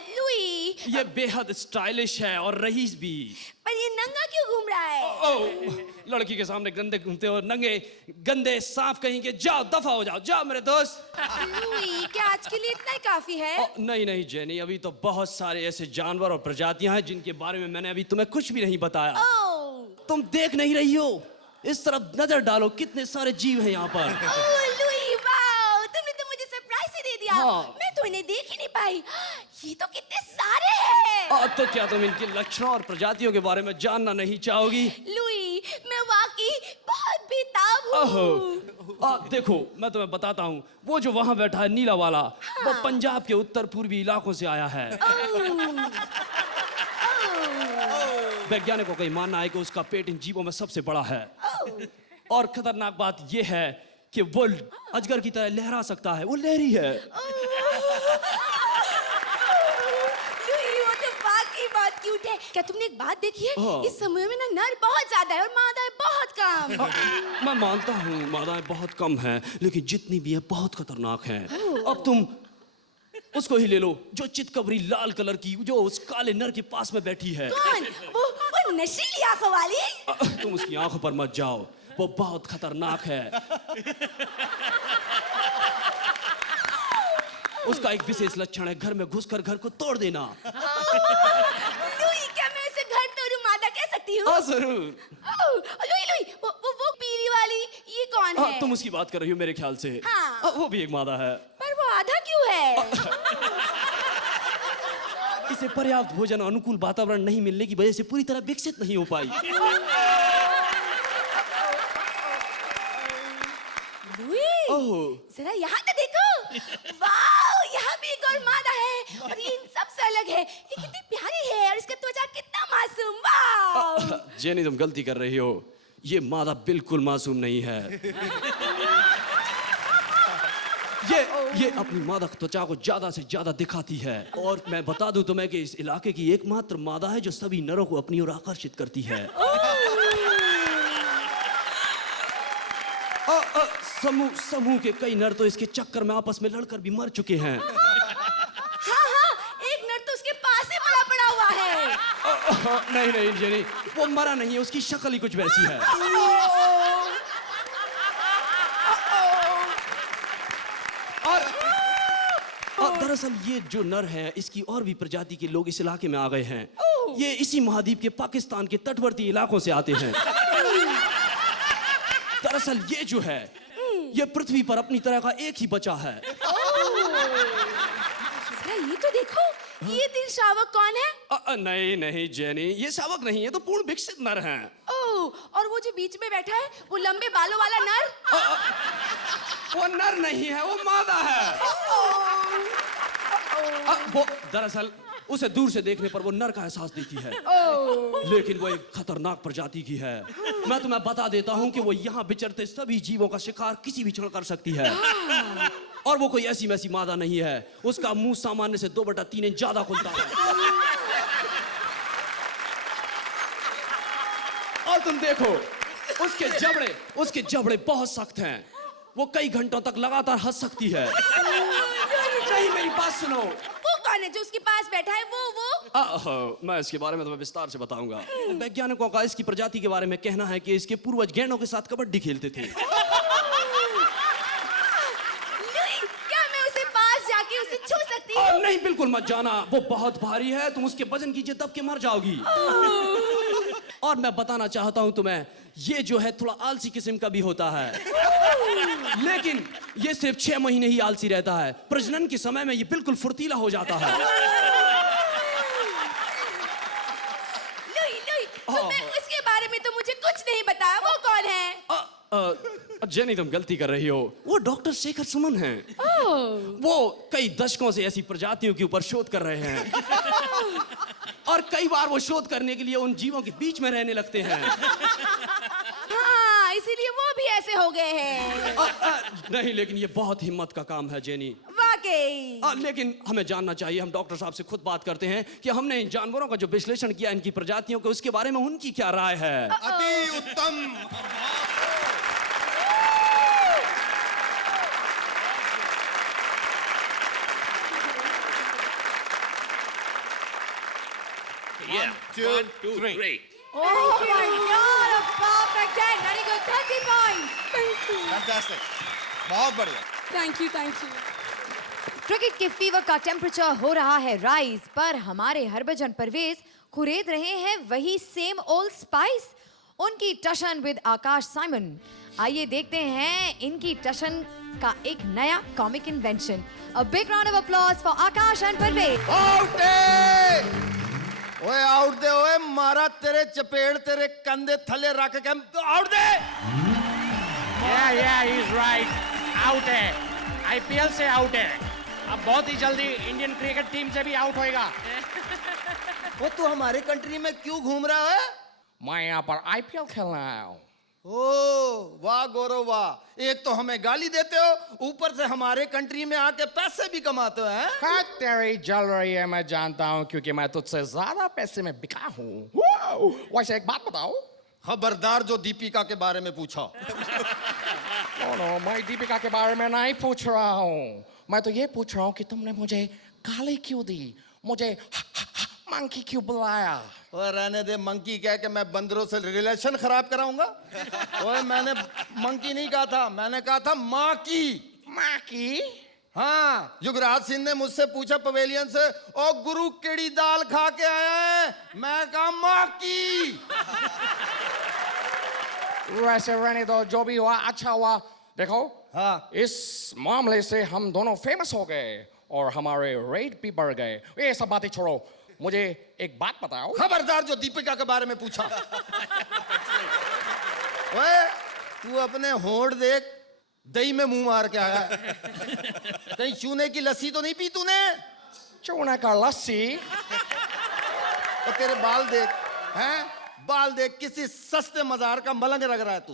लुई, ये बेहद स्टाइलिश है और रईस भी। पर ये नंगा क्यों घूम रहा है? लड़की के सामने गंदे घूमते हो, नंगे गंदे सांप कहीं के। जाओ, दफा हो जाओ, जाओ मेरे दोस्त। लुई, क्या आज के लिए इतना ही काफी है? नहीं जेनी, अभी तो बहुत सारे ऐसे जानवर और प्रजातियां हैं जिनके बारे में मैंने अभी तुम्हें कुछ भी नहीं बताया। तुम देख नहीं रही हो? इस तरफ नजर डालो, कितने सारे जीव हैं यहाँ पर। लुई, वाओ, तुमने तो मुझे सरप्राइज ही दे दिया। हाँ। मैं तो इन्हें देख ही नहीं पाई। ये तो कितने सारे हैं। तो क्या तुम इनके लक्षणों और प्रजातियों के बारे में जानना नहीं चाहोगी? लुई, मैं वाकई बहुत बेताब हूँ। देखो, मैं तुम्हें बताता हूँ। वो जो वहाँ बैठा है नीला वाला, वो पंजाब के उत्तर पूर्वी इलाकों से आया है। वैज्ञानिकों का मानना है कि उसका पेट इन जीवों में सबसे बड़ा है। और खतरनाक बात यह है कि वो अजगर की तरह लहरा सकता है। वो लहरी है। वो तो वाकई बहुत क्यूट है। क्या तुमने एक बात देखी है? हाँ। इस समय में ना नर बहुत ज्यादा है और मादाएं बहुत कम। मैं मानता हूँ मादाएं बहुत कम हैं, लेकिन जितनी भी है बहुत खतरनाक हैं। अब तुम उसको ही ले लो, जो चितकबरी लाल कलर की, जो उस काले नर के पास में बैठी है। कौन? वो नशीली आंखों वाली? तुम उसकी आंखों पर मत जाओ, वो बहुत खतरनाक है। उसका एक विशेष लक्षण है घर में घुसकर घर को तोड़ देना। लुई, क्या मैं इसे घर तोड़ू मादा कह सकती हूँ? जरूर। लुई, वो पीली वाली ये कौन है? तुम उसकी बात कर रही हो मेरे ख्याल से। हाँ। वो भी एक मादा है। पर वो आधा क्यों है? इसे पर्याप्त भोजन और अनुकूल वातावरण नहीं मिलने की वजह से पूरी तरह विकसित नहीं हो पाई। लुई, जरा यहाँ तो देखो। वाओ, यहाँ भी एक और मादा है और ये इन सब से अलग है। ये कितनी प्यारी है और इसका त्वचा कितना मासूम। वाओ। जेनी, तुम गलती कर रही हो। ये मादा बिल्कुल मासूम नहीं है। ये अपनी मादा त्वचा को ज्यादा से ज्यादा दिखाती है। और मैं बता दूं तुम्हें कि इस इलाके की एकमात्र मादा है जो सभी नरों को अपनी ओर आकर्षित करती है। समूह के कई नर तो इसके चक्कर में आपस में लड़कर भी मर चुके हैं। हाँ, एक नर तो उसके पास ही मरा पड़ा हुआ है। नहीं नहीं जेनी, वो मरा नहीं है, उसकी शक्ल ही कुछ वैसी है। और दरअसल ये जो नर है, इसकी और भी प्रजाति के लोग इस इलाके में आ गए हैं। ये इसी महाद्वीप के पाकिस्तान के तटवर्ती इलाकों से आते हैं। दरअसल ये जो है, ये पृथ्वी पर अपनी तरह का एक ही बचा है। ये तो देखो, ये तीन शावक कौन है? नहीं नहीं जेनी, ये शावक नहीं है, तो पूर्ण विकसित नर हैं। ओह, और वो जो बीच में बैठा है, वो लंबे बालों वाला नर? वो नर नहीं है, वो मादा है। वो दरअसल उसे दूर से देखने पर वो नर का एहसास देती है, लेकिन वो एक खतरनाक प्रजाति की है। मैं तुम्हें बता देता हूँ कि वो यहाँ विचरते सभी जीवों का शिकार किसी भी क्षण कर सकती है। और वो कोई ऐसी वैसी मादा नहीं है, उसका मुंह सामान्य से 2/3 इंच ज्यादा खुलता है। और तुम देखो, उसके जबड़े बहुत सख्त हैं। वो कई घंटों तक लगातार हंस सकती है। नहीं, मेरी बात सुनो। वो कौन है जो उसके पास बैठा है? वो मैं इसके बारे में तुम्हें विस्तार से बताऊंगा। वैज्ञानिकों का इसकी प्रजाति के बारे में कहना है कि इसके पूर्वज गैंडों के साथ कबड्डी खेलते थे। क्या मैं उसे पास जाके उसे छू सकती हूँ? नहीं, बिल्कुल मत जाना, वो बहुत भारी है, तुम उसके वजन कीजिए दब के मर जाओगी। और मैं बताना चाहता हूं तुम्हें, ये जो है थोड़ा आलसी किस्म का भी होता है, लेकिन ये सिर्फ 6 महीने ही आलसी रहता है। प्रजनन के समय में ये बिल्कुल फुर्तीला हो जाता है। उसके बारे में तो मुझे कुछ नहीं बताया, वो कौन है? जेनी, तुम गलती कर रही हो, वो डॉक्टर शेखर सुमन हैं। वो कई दशकों से ऐसी प्रजातियों के ऊपर शोध कर रहे हैं। और कई बार वो शोध करने के लिए उन जीवों के बीच में रहने लगते हैं। हाँ, इसीलिए वो भी ऐसे हो गए हैं। नहीं, लेकिन ये बहुत हिम्मत का काम है जेनी, वाकई। लेकिन हमें जानना चाहिए, हम डॉक्टर साहब से खुद बात करते हैं कि हमने इन जानवरों का जो विश्लेषण किया, इनकी प्रजातियों के, उसके बारे में उनकी क्या राय है। अति उत्तम। Yeah. 1, 2, 3. Oh my God, a perfect 10. Very good, 30 points. Fantastic, बहुत बढ़िया। Thank you. क्रिकेट के फीवर का टेम्परेचर हो रहा है राइज, पर हमारे हरभजन परवेज खुरेद रहे हैं वही सेम ओल्ड स्पाइस, उनकी टशन विद आकाश साइमन। आइए देखते हैं इनकी टशन का एक नया comic invention. A big round of applause for Akash and Parvez. ओए आउट दे, ओए मारा तेरे चपेड़ तेरे कंधे थले रख के आउट दे। Yeah, he's right. आउट है, आईपीएल से आउट है, अब बहुत ही जल्दी इंडियन क्रिकेट टीम से भी आउट होएगा। वो तू हमारे कंट्री में क्यों घूम रहा है? मैं यहाँ पर आईपीएल खेलने आया हूँ। ओ वाह गौरव वाह, एक तो हमें गाली देते हो, ऊपर से हमारे कंट्री में आके पैसे भी कमाते हो हैं? हाँ, तेरी जल रही है, मैं जानता हूँ, क्योंकि मैं तुझसे ज्यादा पैसे में बिका हूँ। वैसे एक बात बताओ। खबरदार जो दीपिका के बारे में पूछा। नो, मैं दीपिका के बारे में नहीं पूछ रहा हूँ, मैं तो ये पूछ रहा हूँ कि तुमने मुझे गाली क्यों दी, मुझे मंकी क्यों बुलाया? और रहने दे, मंकी कह के मैं बंदरों से रिलेशन खराब कराऊंगा? ओए मैंने मंकी नहीं कहा था, मैंने कहा था माँ की। माँ की? हाँ, युवराज सिंह ने मुझसे पूछा पवेलियन से, ओ गुरु केड़ी दाल खा के आया है? मैं कहा माँ की। वैसे रहने दो, जो भी हुआ अच्छा हुआ। देखो, हाँ, इस मामले से हम दोनों फेमस हो गए और हमारे रेट भी बढ़ गए। ये सब बातें छोड़ो, मुझे एक बात बताओ। खबरदार जो दीपिका के बारे में पूछा। ओए तू अपने होंठ देख, दही में मुंह मार के आया है। कहीं चूने की लस्सी तो नहीं पी तूने? चूने का लस्सी? तो तेरे बाल देख, हैं? बाल देख, किसी सस्ते मजार का मलंग लग रहा है तू।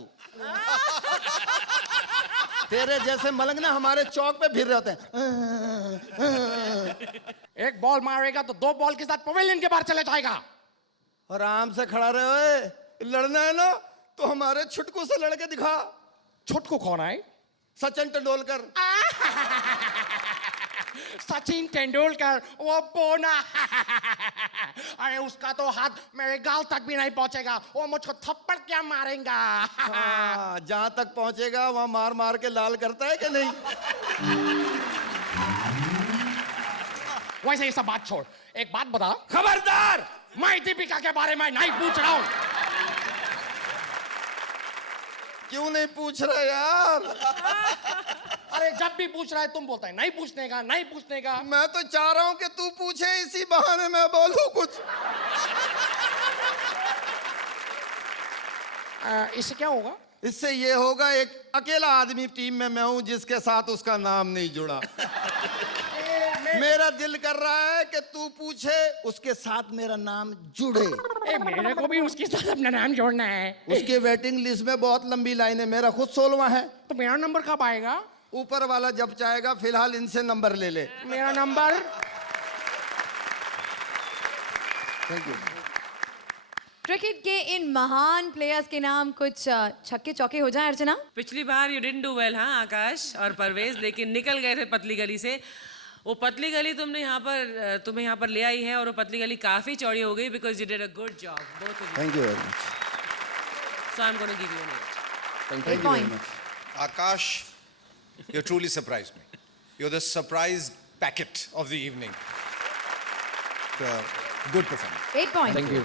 तेरे जैसे मलंग ना हमारे चौक पे फिर रहे होते हैं। एक बॉल मारेगा तो 2 बॉल के साथ पवेलियन के बाहर चले जाएगा। आराम से खड़ा रहे। ओए लड़ना है ना तो हमारे छुटकू से लड़के दिखा। छुटकू कौन है? सचिन तेंदुलकर। सचिन तेंदुलकर, वो बोना। अरे उसका तो हाथ मेरे गाल तक भी नहीं पहुंचेगा, वो मुझको थप्पड़ क्या मारेगा। हाँ, जहां तक पहुंचेगा वहां मार मार के लाल करता है कि नहीं? वैसे ये सब बात छोड़, एक बात बता। खबरदार! मैं दीपिका के बारे में नहीं पूछ रहा हूँ। क्यों नहीं पूछ रहे यार? अरे जब भी पूछ रहा है तुम बोलता है नहीं पूछने का, नहीं पूछने का। मैं तो चाह रहा हूं कि तू पूछे, इसी बहाने मैं बोलूं कुछ। इससे क्या होगा? इससे ये होगा, एक अकेला आदमी टीम में मैं हूं जिसके साथ उसका नाम नहीं जुड़ा। मेरा दिल कर रहा है कि तू पूछे, उसके साथ मेरा नाम जुड़े। मेरे को भी उसके साथ अपना नाम जोड़ना है। उसके वेटिंग लिस्ट में बहुत लंबी लाइन है, मेरा खुद 16वां है। तो मेरा नंबर कब आएगा? ऊपर वाला जब चाहेगा, फिलहाल इनसे नंबर ले ले। मेरा नंबर। Thank you. क्रिकेट के इन महान प्लेयर्स के नाम कुछ छक्के चौके हो जाएं अर्चना? पिछली बार यू डिडंट डू वेल, हाँ आकाश और परवेज, लेकिन निकल गए थे पतली गली से। वो पतली गली तुम्हें यहाँ पर ले आई है, और वो पतली गली काफी चौड़ी हो गई because you did a good job both of you. Thank you very much. So I am gonna give you an 8। Thank you very much. Akash, you truly surprised me. You're the surprise packet of the evening. Good performance. 8 points. Thank you.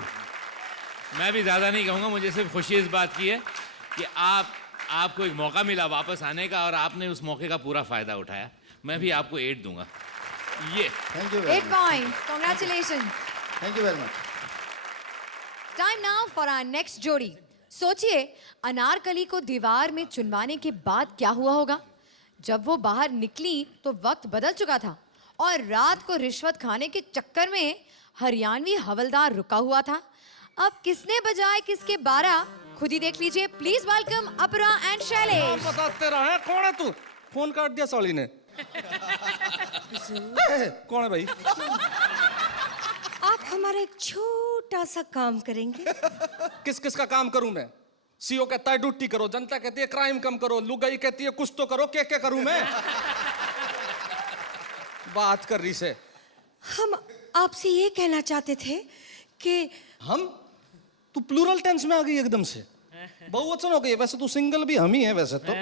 मैं भी ज़्यादा नहीं कहूँगा, मुझे सिर्फ खुशी इस बात की है कि आपको एक मौका मिला वापस आने का, और आपने उस मौके का पूरा फ़ायदा उठाया। मैं भी आपको 8 दूंगा। ये Thank you 8 points. Congratulations. Thank you very much. Time now for our next जोड़ी। सोचिए, अनारकली को दीवार में चुनवाने के बाद क्या हुआ होगा? जब वो बाहर निकली तो वक्त बदल चुका था, और रात को रिश्वत खाने के चक्कर में हरियाणवी हवलदार रुका हुआ था। अब किसने बजाए किसके 12, खुद ही देख लीजिए। प्लीज वेलकम अपरा एंड शैलेश। बताते रहे, कौन है तू? फोन काट दिया साली ने। कौन है भाई? आप हमारा एक छोटा सा काम करेंगे? किस किस का काम करूं मैं? सीओ कहता है ड्यूटी करो, जनता कहती है क्राइम कम करो, लुगाई कहती है कुछ तो करो, क्या करूं मैं? बात कर रही से। हम आपसे ये कहना चाहते थे कि हम? तू प्लूरल टेंस में आ गई एकदम से, बहुवचन हो गई। वैसे तू सिंगल भी हम ही है वैसे तो।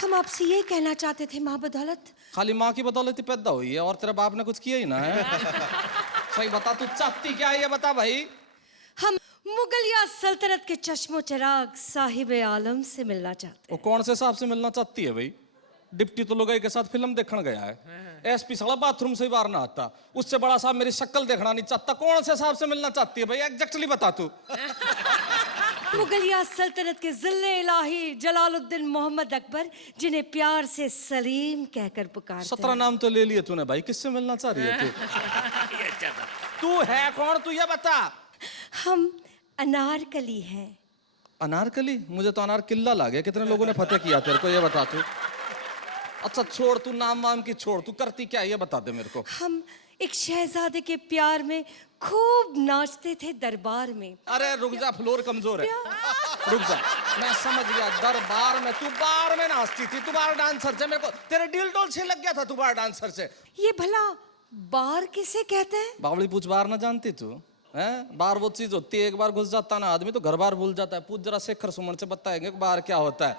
हम आपसे ये कहना चाहते थे, माँ बदौलत। खाली माँ की बदौलत ही पैदा हुई है, और तेरे बाप ने कुछ किया ही ना है। सही बता, तू चाहती क्या है ये बता भाई। हम मुगलिया सल्तनत के चश्मो चिराग साहिब आलम से मिलना चाहते वो कौन से साहब से मिलना चाहती है भाई? डिप्टी तो लुगाई के साथ फिल्म देखने गया है। एसपी साला बाथरूम से ही बाहर ना आता। उससे बड़ा साहब मेरी शक्ल देखना नहीं चाहता। कौन से साहब से मिलना चाहती है भाई? एग्जैक्टली बता तू। मुगलिया सल्तनत के जिल्ले इलाही जलालुद्दीन मोहम्मद अकबर, जिन्हें प्यार से सलीम कहकर पुकारते 17 नाम तो ले लिए तूने भाई, किससे मिलना चाह रही है तू? तू है कौन, तू ये बता। हम अनारकली हैं। अनारकली? मुझे तो अनार किल्ला लगा। कितने लोगों ने फतेह किया तेरे को, ये बता तू। अच्छा छोड़, तू नाम वाम की छोड़, तू करती क्या है ये बता दे मेरे को। हम एक शहजादे के प्यार में खूब नाचते थे दरबार में। अरे रुक जा, फ्लोर कमजोर है, रुक जा। मैं समझ गया, दरबार में। तू बार में नाचती थी, तू बार डांसर से। मेरे को तेरे डील डोल से लग गया था, तू बार डांसर से। ये भला बार किसे कहते हैं? बावली पूछ बार ना जानती तू है? बार वो चीज होती है, एक बार घुस जाता ना आदमी तो घर बार भूल जाता है। पूछ जरा शेखर सुमन से, बताएंगे बार क्या होता है।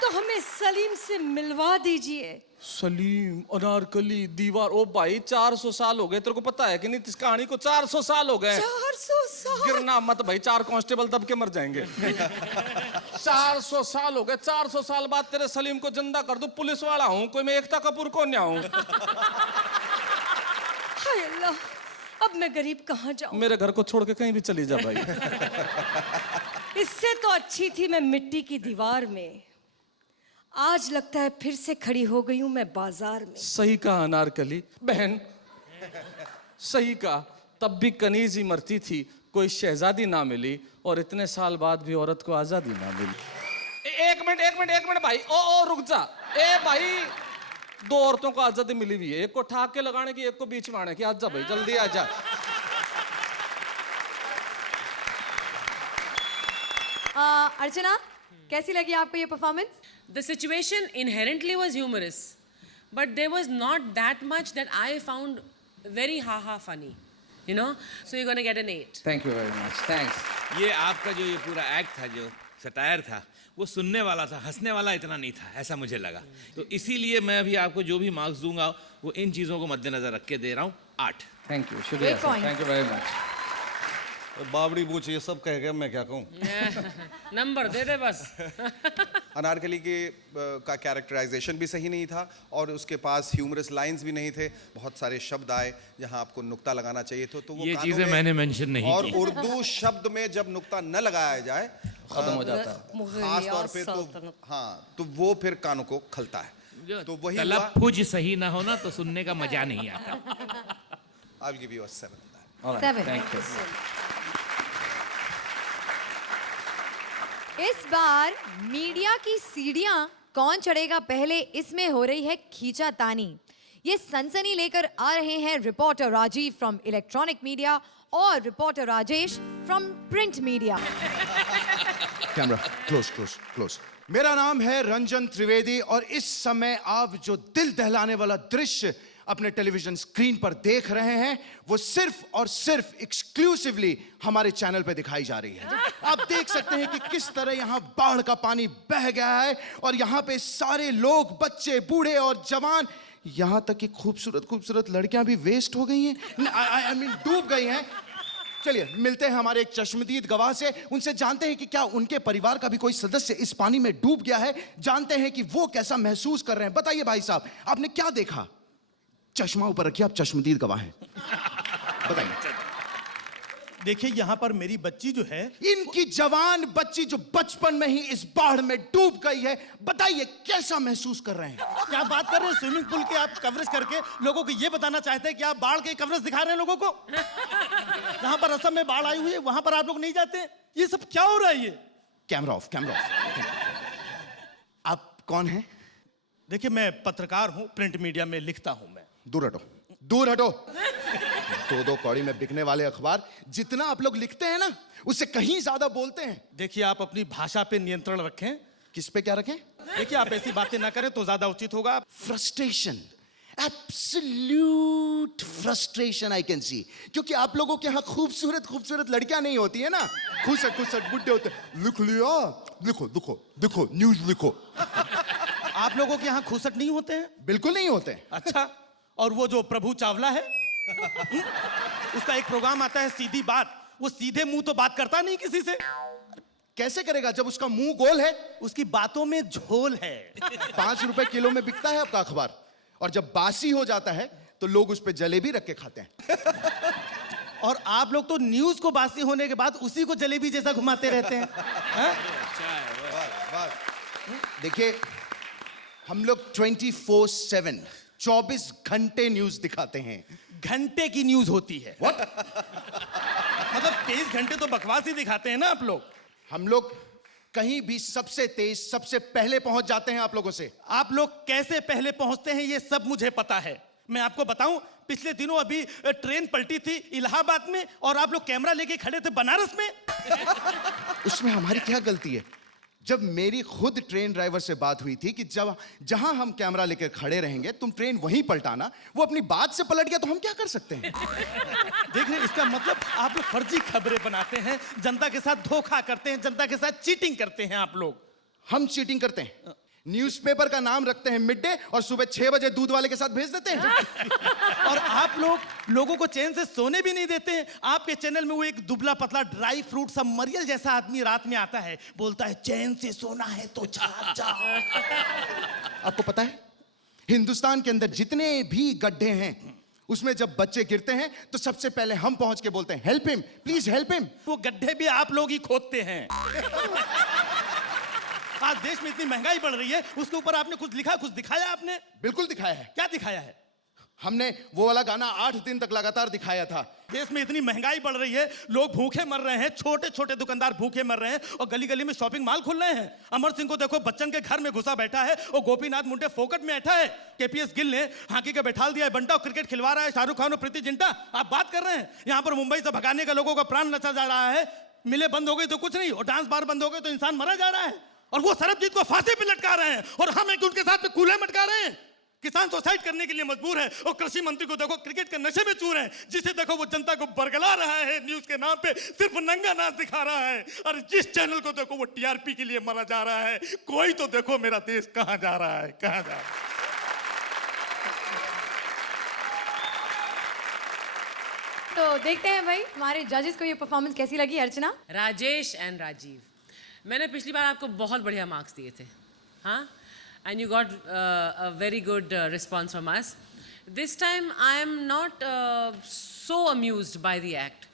तो हमें सलीम से मिलवा दीजिए। सलीम, अनारकली, दीवार। ओ भाई 400 साल हो गए, तेरे को पता है कि नहीं? इस कहानी को 400 साल हो गए। 400 साल? गिरना मत भाई, 4 कांस्टेबल दब के मर जाएंगे। 400 साल हो गए। 400 साल बाद तेरे सलीम को जिंदा कर दूं, पुलिस वाला हूं कोई, मैं एकता कपूर को नहीं हूं। हाय अल्लाह, अब मैं गरीब कहाँ जाऊं? मेरे घर को छोड़ के कहीं भी चली जा भाई। इससे तो अच्छी थी मैं मिट्टी की दीवार में। आज लगता है फिर से खड़ी हो गई हूं मैं बाजार में। सही कहा अनारकली बहन, सही कहा। तब भी कनीज ही मरती थी, कोई शहजादी ना मिली, और इतने साल बाद भी औरत को आजादी ना मिली। एक मिनट भाई, ओ रुक जा। ए भाई, 2 औरतों को आजादी मिली हुई है, एक को ठाक के लगाने की, एक को बीच में आने की। आजा भाई, जल्दी आजा। अर्चना, कैसी लगी आपको ये performance? The situation inherently was humorous, but there was not that much that I found very ha-ha funny, you know? So you're gonna get an 8. Thank you very much, thanks. ये आपका जो ये पूरा एक्ट था, जो satire था, वो सुनने वाला था, हंसने वाला इतना नहीं था, ऐसा मुझे लगा। तो इसीलिए मैं अभी आपको जो भी मार्क्स दूंगा वो इन चीज़ों को मद्देनजर रख के दे रहा हूँ 8। थैंक यू, शुक्रिया Great sir, points. Thank you very much. बाबड़ी बूच ये सब कह गया, मैं क्या कहूँ। नंबर दे दे बस। अनारकली के का कैरेक्टराइजेशन भी सही नहीं था और उसके पास ह्यूमरस लाइंस भी नहीं थे। बहुत सारे शब्द आए जहां आपको नुक्ता लगाना चाहिए था, तो वो ये कानों चीज़ें में- मैंने मेंशन नहीं और की। उर्दू शब्द में जब नुक्ता न लगाया जाए खत्म हो जाता है। खास तौर पे तो हाँ, तो वो फिर कानों को खलता है। तो वही हुआ। तलफ्फुज सही ना हो ना तो सुनने का मजा नहीं आता। I will give you a 7 on that. All right, 7. Thank you. इस बार मीडिया की सीढ़ियां कौन चढ़ेगा पहले, इसमें हो रही है खींचातानी। ये सनसनी लेकर आ रहे हैं reporter Rajeev from electronic media और reporter Rajesh from print media. Camera close close close. मेरा नाम है रंजन त्रिवेदी और इस समय आप जो दिल दहलाने वाला दृश्य अपने टेलीविजन स्क्रीन पर देख रहे हैं वो सिर्फ और सिर्फ एक्सक्लूसिवली हमारे चैनल पे दिखाई जा रही है। आप देख सकते हैं कि किस तरह यहाँ बाढ़ का पानी बह गया है और यहाँ पे सारे लोग, बच्चे, बूढ़े और जवान, यहाँ तक कि खूबसूरत खूबसूरत लड़कियां भी वेस्ट हो गई हैं, आई मीन डूब गई हैं। चलिए मिलते हैं हमारे एक चश्मदीद गवाह से, उनसे जानते हैं कि क्या उनके परिवार का भी कोई सदस्य इस पानी में डूब गया है, जानते हैं कि वो कैसा महसूस कर रहे हैं। बताइए भाई साहब, आपने क्या देखा? चश्मा ऊपर रखिए, आप चश्मदीद गवाह हैं, बताइए। देखिए यहाँ पर मेरी बच्ची जो है, इनकी जवान बच्ची जो बचपन में ही इस बाढ़ में डूब गई है, बताइए कैसा महसूस कर रहे हैं? क्या बात कर रहे हैं? स्विमिंग पूल की आप कवरेज करके लोगों को ये बताना चाहते हैं कि आप बाढ़ की कवरेज दिखा रहे हैं लोगों को? जहां पर असम में बाढ़ आई हुई है वहां पर आप लोग नहीं जाते? ये सब क्या हो रहा है? ये कैमरा ऑफ, कैमरा ऑफ। आप कौन हैं? देखिए मैं पत्रकार हूं, प्रिंट मीडिया में लिखता हूं मैं। दूर हटो, दूर हटो। दो कौड़ी में बिकने वाले अखबार, जितना आप लोग लिखते हैं ना उससे कहीं ज्यादा बोलते हैं। देखिए आप अपनी भाषा पे नियंत्रण रखें। किस पे क्या रखें? देखिए आप ऐसी बातें ना करें तो ज्यादा उचित होगा। Frustration, absolute frustration I can see, क्योंकि आप लोगों के यहाँ खूबसूरत खूबसूरत लड़कियां नहीं होती है ना, खुसट खुसट बुड्ढे होते। लिख लिया, लिखो लिखो लिखो, न्यूज लिखो। आप लोगों के यहाँ खुसट नहीं होते हैं? बिल्कुल नहीं होते। अच्छा, और वो जो प्रभु चावला है उसका एक प्रोग्राम आता है सीधी बात, वो सीधे मुंह तो बात करता नहीं किसी से। कैसे करेगा जब उसका मुंह गोल है? उसकी बातों में झोल है। 5 रुपए किलो में बिकता है आपका अखबार, और जब बासी हो जाता है तो लोग उस पे जलेबी रख के खाते हैं। और आप लोग तो न्यूज को बासी होने के बाद उसी को जलेबी जैसा घुमाते रहते हैं। देखिए हम लोग 24/7 24 घंटे न्यूज दिखाते हैं। घंटे की न्यूज होती है। What? मतलब 23 घंटे तो बकवास ही दिखाते हैं ना आप लोग। हम लोग कहीं भी सबसे तेज, सबसे पहले पहुंच जाते हैं आप लोगों से। आप लोग कैसे पहले पहुंचते हैं ये सब मुझे पता है। मैं आपको बताऊं, पिछले दिनों अभी ट्रेन पलटी थी इलाहाबाद में और आप लोग कैमरा लेके खड़े थे बनारस में। उसमें हमारी क्या गलती है? जब मेरी खुद ट्रेन ड्राइवर से बात हुई थी कि जब जहां हम कैमरा लेकर खड़े रहेंगे तुम ट्रेन वहीं पलटाना, वो अपनी बात से पलट गया तो हम क्या कर सकते हैं? देख रहे हैं, इसका मतलब आप लोग फर्जी खबरें बनाते हैं, जनता के साथ धोखा करते हैं, जनता के साथ चीटिंग करते हैं आप लोग। हम चीटिंग करते हैं? न्यूज़पेपर का नाम रखते हैं मिड डे और सुबह 6 बजे दूध वाले के साथ भेज देते हैं। और आप लोग लोगों को चैन से सोने भी नहीं देते हैं। आपके चैनल में वो एक दुबला पतला ड्राई फ्रूट सा मरियल जैसा आदमी रात में आता है, बोलता है चैन से सोना है तो जाग जाओ। आपको पता है हिंदुस्तान के अंदर जितने भी गड्ढे हैं उसमें जब बच्चे गिरते हैं तो सबसे पहले हम पहुंच के बोलते हैं help him, please help him. वो गड्ढे भी आप लोग ही खोदते हैं। आज देश में इतनी महंगाई बढ़ रही है, उसके ऊपर आपने कुछ लिखा, कुछ दिखाया आपने? बिल्कुल दिखाया है। क्या दिखाया है? हमने वो वाला गाना 8 दिन तक लगातार दिखाया था। देश में इतनी महंगाई बढ़ रही है, लोग भूखे मर रहे हैं, छोटे छोटे दुकानदार भूखे मर रहे हैं और गली गली में शॉपिंग मॉल खुल रहे हैं। अमर सिंह को देखो, बच्चन के घर में घुसा बैठा है और गोपीनाथ मुंडे फोकट में बैठा है। केपीएस गिल ने हाकी के बैठाल दिया है, बंटा क्रिकेट खिलवा रहा है शाहरुख खान और प्रीति जिंटा। आप बात कर रहे हैं यहाँ पर मुंबई से भगाने का लोगों का प्राण नचा जा रहा है। मिले बंद हो गई तो कुछ नहीं, और डांस बार बंद हो गए तो इंसान मरा जा रहा है, और वो सरबजीत को फांसी पे लटका रहे हैं और हम एक उनके साथ में कूल्हे मटका रहे हैं। किसान सुसाइड करने के लिए मजबूर है, और कृषि मंत्री को देखो क्रिकेट के नशे में चूर है, जिसे देखो वो जनता को बरगला रहा है, न्यूज के नाम पे सिर्फ नंगा नाच दिखा रहा है। और जिस चैनल को देखो वो टीआरपी के लिए मरा जा रहा है। कोई तो देखो मेरा देश कहां जा रहा है, कहां जा रहा है। तो देखते हैं भाई हमारे जजेस को ये परफॉर्मेंस कैसी लगी। अर्चना, राजेश एंड राजीव, मैंने पिछली बार आपको बहुत बढ़िया मार्क्स दिए थे, हाँ, and you got a very good response from us. This time I am not so amused by the act.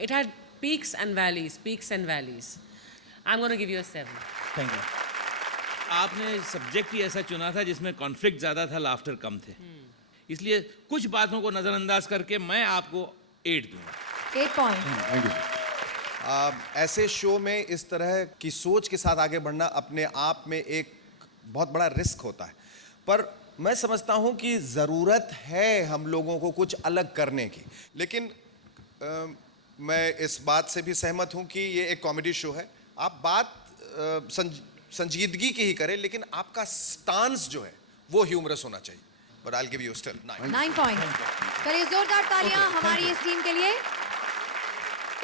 It had peaks and valleys, peaks and valleys. I am gonna give you a 7। Thank you. आपने subject ही ऐसा चुना था जिसमें conflict ज़्यादा था, laughter कम थे, इसलिए कुछ बातों को नज़रअंदाज करके मैं आपको 8 दूंगा। 8 पॉइंट। Thank you. ऐसे शो में इस तरह की सोच के साथ आगे बढ़ना अपने आप में एक बहुत बड़ा रिस्क होता है, पर मैं समझता हूं कि ज़रूरत है हम लोगों को कुछ अलग करने की। लेकिन मैं इस बात से भी सहमत हूं कि ये एक कॉमेडी शो है। आप बात संजीदगी की ही करें, लेकिन आपका स्टांस जो है वो ह्यूमरस होना चाहिए। But I'll give you still 9. 9 point. करिए जोरदार तालियां हमारी इस टीम के लिए।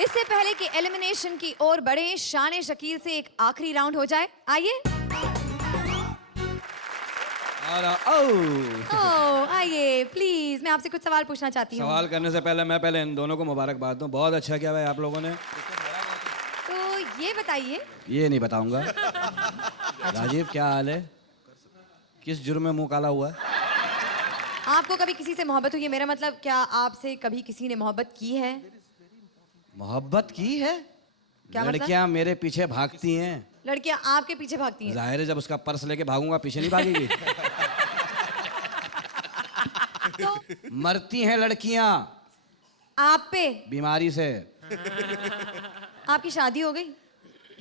इससे पहले कि एलिमिनेशन की ओर बढ़े, शान शकील से एक आखिरी राउंड हो जाए। आइए। आइए प्लीज, मैं आपसे कुछ सवाल पूछना चाहती हूँ। सवाल करने से पहले मैं इन दोनों को मुबारकबाद दूं। बहुत अच्छा किया भाई आप लोगों ने। तो ये बताइए। ये नहीं बताऊंगा। राजीव क्या हाल है? किस जुर्म में मुंह काला हुआ है? आपको कभी किसी से मोहब्बत हुई है? मेरा मतलब क्या आपसे कभी किसी ने मोहब्बत की है? मोहब्बत की है? क्या मतलब? लड़कियां मेरे पीछे भागती हैं। लड़कियां आपके पीछे भागती हैं? जाहिर है, जब उसका पर्स लेके भागूंगा पीछे नहीं भागेगी। तो मरती हैं लड़कियां आप पे? बीमारी से। आपकी शादी हो गई?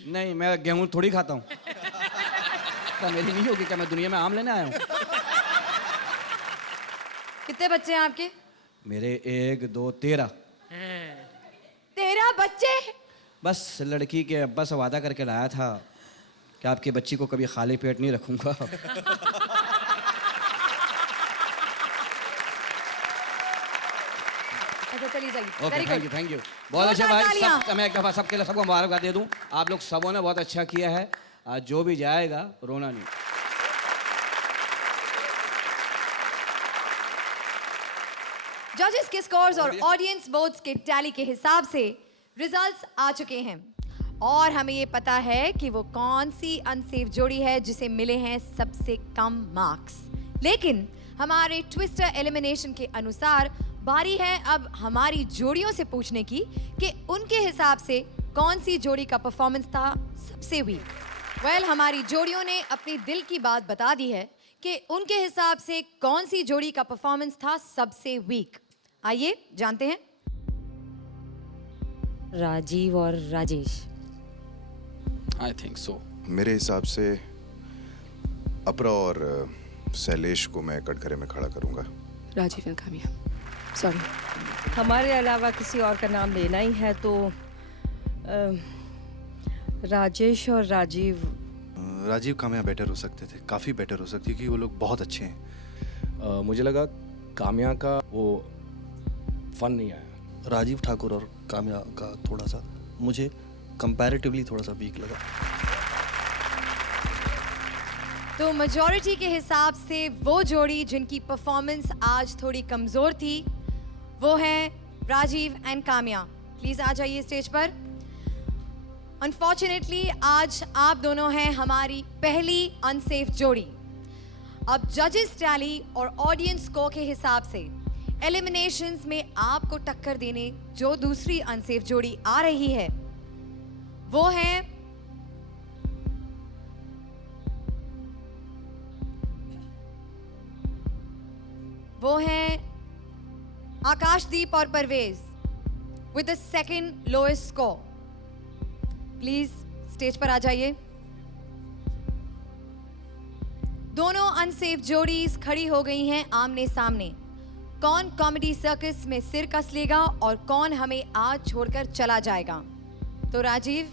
नहीं, मैं गेहूं थोड़ी खाता हूँ। क्या मेरी नहीं होगी? क्या मैं दुनिया में आम लेने आया हूँ? कितने बच्चे हैं आपके? मेरे 1 2 13। 13 बच्चे? बस लड़की के अब्बा से वादा करके लाया था कि आपकी बच्ची को कभी खाली पेट नहीं रखूंगा। अच्छा चलिए जाइए। Okay, thank you, thank you. बहुत अच्छा भाई। सब मैं एक दफा सबके लिए सबको मुबारकबाद दे दूं। आप लोग सबों ने बहुत अच्छा किया है। जो भी जाएगा रोना नहीं। जजेस के स्कोर्स और ऑडियंस वोट्स के टैली के हिसाब से रिजल्ट्स आ चुके हैं और हमें ये पता है कि वो कौन सी अनसेफ जोड़ी है जिसे मिले हैं सबसे कम मार्क्स। लेकिन हमारे ट्विस्टर एलिमिनेशन के अनुसार बारी है अब हमारी जोड़ियों से पूछने की कि उनके हिसाब से कौन सी जोड़ी का परफॉर्मेंस था सबसे वीक। वेल, हमारी जोड़ियों ने अपनी दिल की बात बता दी है कि उनके हिसाब से कौन सी जोड़ी का परफॉर्मेंस था सबसे वीक। आइए जानते हैं। राजीव और राजेश। I think so. मेरे हिसाब से अपरा और शैलेश को मैं कटघरे में खड़ा करूंगा। Rajeev and Kamya, sorry. हमारे अलावा किसी और का नाम लेना ही है तो राजेश और राजीव। राजीव काम्या बेटर हो सकते थे, काफ़ी बेटर हो सकती, क्योंकि वो लोग बहुत अच्छे हैं। मुझे लगा काम्या का वो फन नहीं आया। राजीव ठाकुर और काम्या का थोड़ा सा मुझे कंपैरेटिवली थोड़ा सा वीक लगा। तो मेजॉरिटी के हिसाब से वो जोड़ी जिनकी परफॉर्मेंस आज थोड़ी कमजोर थी वो है राजीव एंड काम्या। प्लीज आ जाइए स्टेज पर। अनफॉर्चुनेटली आज आप दोनों हैं हमारी पहली अनसेफ जोड़ी। अब जजेस टैली और ऑडियंस स्कोर के हिसाब से एलिमिनेशंस में आपको टक्कर देने जो दूसरी अनसेफ जोड़ी आ रही है वो है आकाशदीप और Parvez with the second lowest score. Please stage पर आ जाइए। दोनों अनसेफ जोड़ीज खड़ी हो गई हैं आमने सामने। कौन कॉमेडी सर्कस में सिर कस लेगा और कौन हमें आज छोड़कर चला जाएगा। तो राजीव,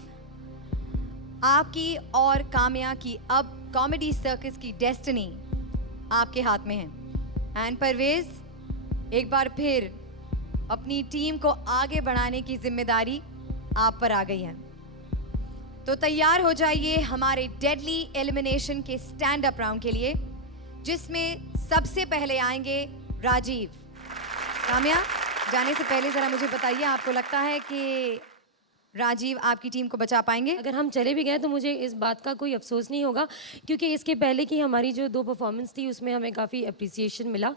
आपकी और काम्या की अब कॉमेडी सर्कस की डेस्टिनी आपके हाथ में है। एंड परवेज, एक बार फिर अपनी टीम को आगे बढ़ाने की जिम्मेदारी आप पर आ गई है। तो तैयार हो जाइए हमारे डेडली एलिमिनेशन के स्टैंड अप राउंड के लिए, जिसमें सबसे पहले आएंगे राजीव। काम्या, जाने से पहले जरा मुझे बताइए, आपको लगता है कि राजीव आपकी टीम को बचा पाएंगे? अगर हम चले भी गए तो मुझे इस बात का कोई अफसोस नहीं होगा, क्योंकि इसके पहले की हमारी जो 2 परफॉर्मेंस थी उसमें हमें काफ़ी अप्रिसिएशन मिला,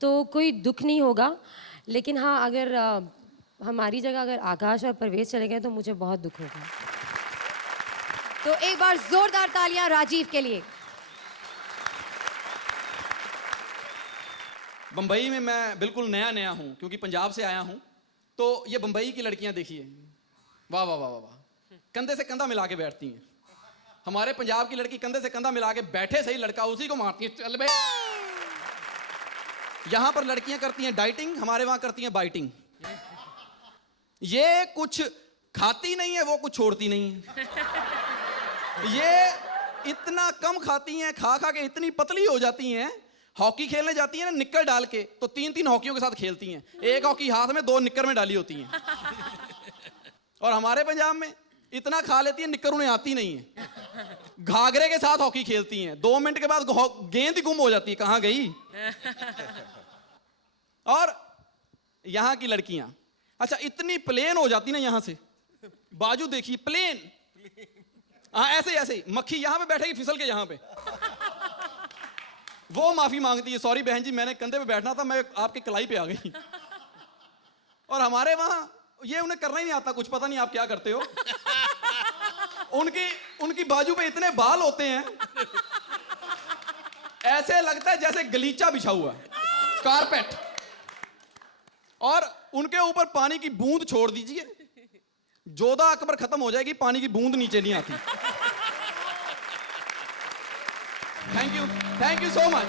तो कोई दुख नहीं होगा। लेकिन हाँ, अगर हमारी जगह अगर आकाश और परवेज चले गए तो मुझे बहुत दुख होगा। तो एक बार जोरदार तालियां राजीव के लिए। बंबई में मैं बिल्कुल नया नया हूं, क्योंकि पंजाब से आया हूं। तो ये बंबई की लड़कियां देखिए, वाह वाह वाह वाह वाह, कंधे से कंधा मिला के बैठती हैं। हमारे पंजाब की लड़की कंधे से कंधा मिला के बैठे सही लड़का उसी को मारती है, चल बे। यहां पर लड़कियां करती हैं डाइटिंग, हमारे वहां करती हैं बाइटिंग। ये कुछ खाती नहीं है, वो कुछ छोड़ती नहीं है। ये इतना कम खाती हैं, खा खा के इतनी पतली हो जाती हैं। हॉकी खेलने जाती है ना निक्कर डाल के, तो 3-3 हॉकियों के साथ खेलती हैं। एक हॉकी हाथ में, 2 निक्कर में डाली होती हैं। और हमारे पंजाब में इतना खा लेती है, निक्कर उन्हें आती नहीं है। घाघरे के साथ हॉकी खेलती हैं, 2 मिनट के बाद गेंद ही गुम हो जाती है, कहाँ गई। और यहाँ की लड़कियां, अच्छा इतनी प्लेन हो जाती ना, यहां से बाजू देखिए प्लेन, हाँ ऐसे ऐसे मक्खी यहां पे बैठेगी फिसल के यहां पे। वो माफी मांगती है, सॉरी बहन जी मैंने कंधे पे बैठना था, मैं आपके कलाई पे आ गई। और हमारे वहां ये उन्हें करना ही नहीं आता, कुछ पता नहीं आप क्या करते हो। उनकी बाजू पे इतने बाल होते हैं, ऐसे लगता है जैसे गलीचा बिछा हुआ है, कारपेट। और उनके ऊपर पानी की बूंद छोड़ दीजिए, जोधा अकबर खत्म हो जाएगी, पानी की बूंद नीचे नहीं आती। Thank you so much.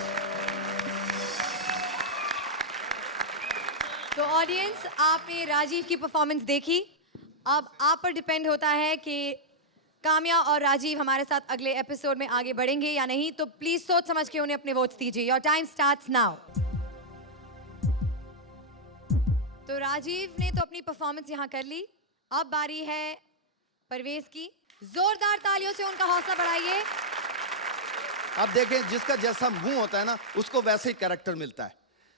तो ऑडियंस, आपने राजीव की परफॉर्मेंस देखी। अब आप पर डिपेंड होता है कि काम्या और राजीव हमारे साथ अगले एपिसोड में आगे बढ़ेंगे या नहीं। तो प्लीज सोच समझ के उन्हें अपने वोट्स दीजिए। Your time starts now. तो राजीव ने तो अपनी परफॉर्मेंस यहाँ कर ली, अब बारी है परवेज की। जोरदार तालियों से उनका हौसला बढ़ाइए। अब देखें, जिसका जैसा मुंह होता है ना, उसको वैसे ही कैरेक्टर मिलता है।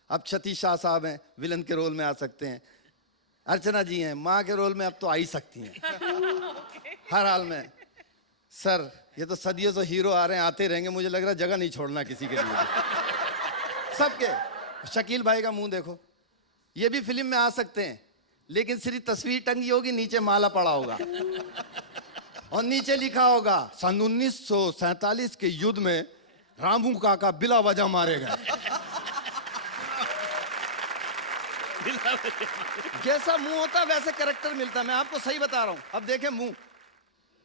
अब सतीश शाह साहब हैं, विलन के रोल में आ सकते हैं। अर्चना जी हैं, माँ के रोल में अब तो आ ही सकती हैं। हर हाल में सर, ये तो सदियों से हीरो आ रहे हैं, आते रहेंगे, मुझे लग रहा है जगह नहीं छोड़ना किसी के लिए। सबके। शकील भाई का मुंह देखो, ये भी फिल्म में आ सकते हैं, लेकिन सिर्फ तस्वीर टंगी होगी, नीचे माला पड़ा होगा और नीचे लिखा होगा सन 1947 के युद्ध में रामू काका बिला वजह मारे गए। जैसा मुंह होता वैसे कैरेक्टर मिलता है, मैं आपको सही बता रहा हूं। अब देखें मुंह,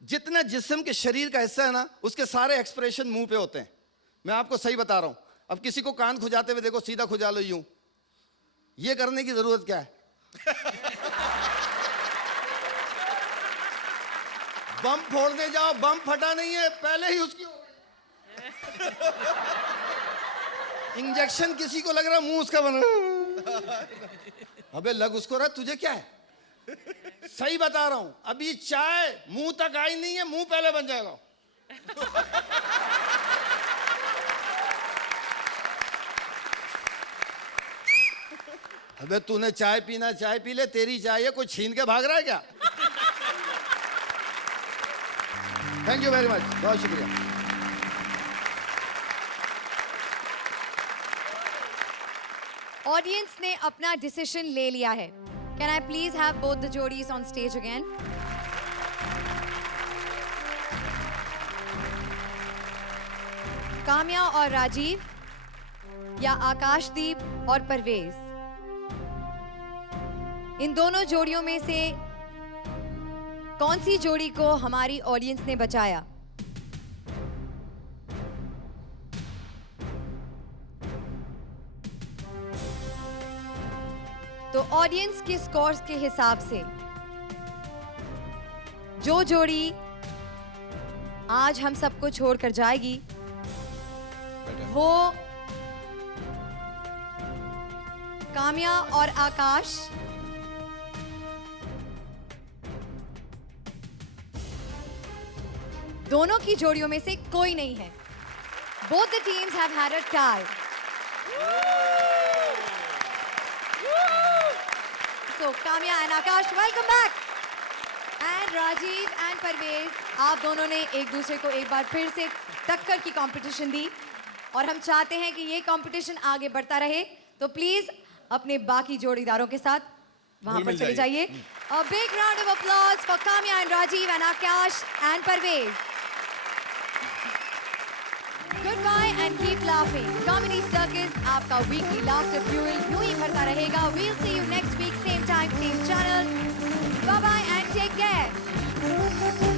जितना जिस्म के शरीर का हिस्सा है ना, उसके सारे एक्सप्रेशन मुंह पे होते हैं। मैं आपको सही बता रहा हूं। अब किसी को कान खुजाते हुए देखो, सीधा खुजा लो यूं, ये करने की जरूरत क्या है। बम फोड़ने जाओ, बम फटा नहीं है, पहले ही उसकी इंजेक्शन किसी को लग रहा मुंह उसका बना। अबे लग उसको रहा, तुझे क्या है। सही बता रहा हूं, अभी चाय मुंह तक आई नहीं है, मुंह पहले बन जाएगा। अबे तूने चाय पीना, चाय पी ले, तेरी चाय है, कोई छीन के भाग रहा है क्या। थैंक यू वेरी मच, बहुत शुक्रिया। ऑडियंस ने अपना डिसीजन ले लिया है। Can I please have both the जोड़ीज on stage again. Kamya और राजीव या आकाशदीप और परवेज, इन दोनों जोड़ियों में से कौन सी जोड़ी को हमारी ऑडियंस ने बचाया? तो ऑडियंस के स्कोर्स के हिसाब से जो जोड़ी आज हम सबको छोड़कर जाएगी वो काम्या और आकाश, दोनों की जोड़ियों में से कोई नहीं है. Both the teams have had a tie. So Kamya and Akash, welcome back. And Rajiv and Parvez, आप दोनों ने एक दूसरे को एक बार फिर से टक्कर की कंपटीशन दी और हम चाहते हैं कि ये कंपटीशन आगे बढ़ता रहे. तो प्लीज अपने बाकी जोड़ीदारों के साथ वहां पर चले जाइए. A big round of applause for Kamya and Rajiv and Akash and Parvez. Goodbye and keep laughing. Comedy Circus, आपका weekly laughter fuel यूं ही भरता रहेगा. We'll see you next week, same time, same channel. Bye bye and take care.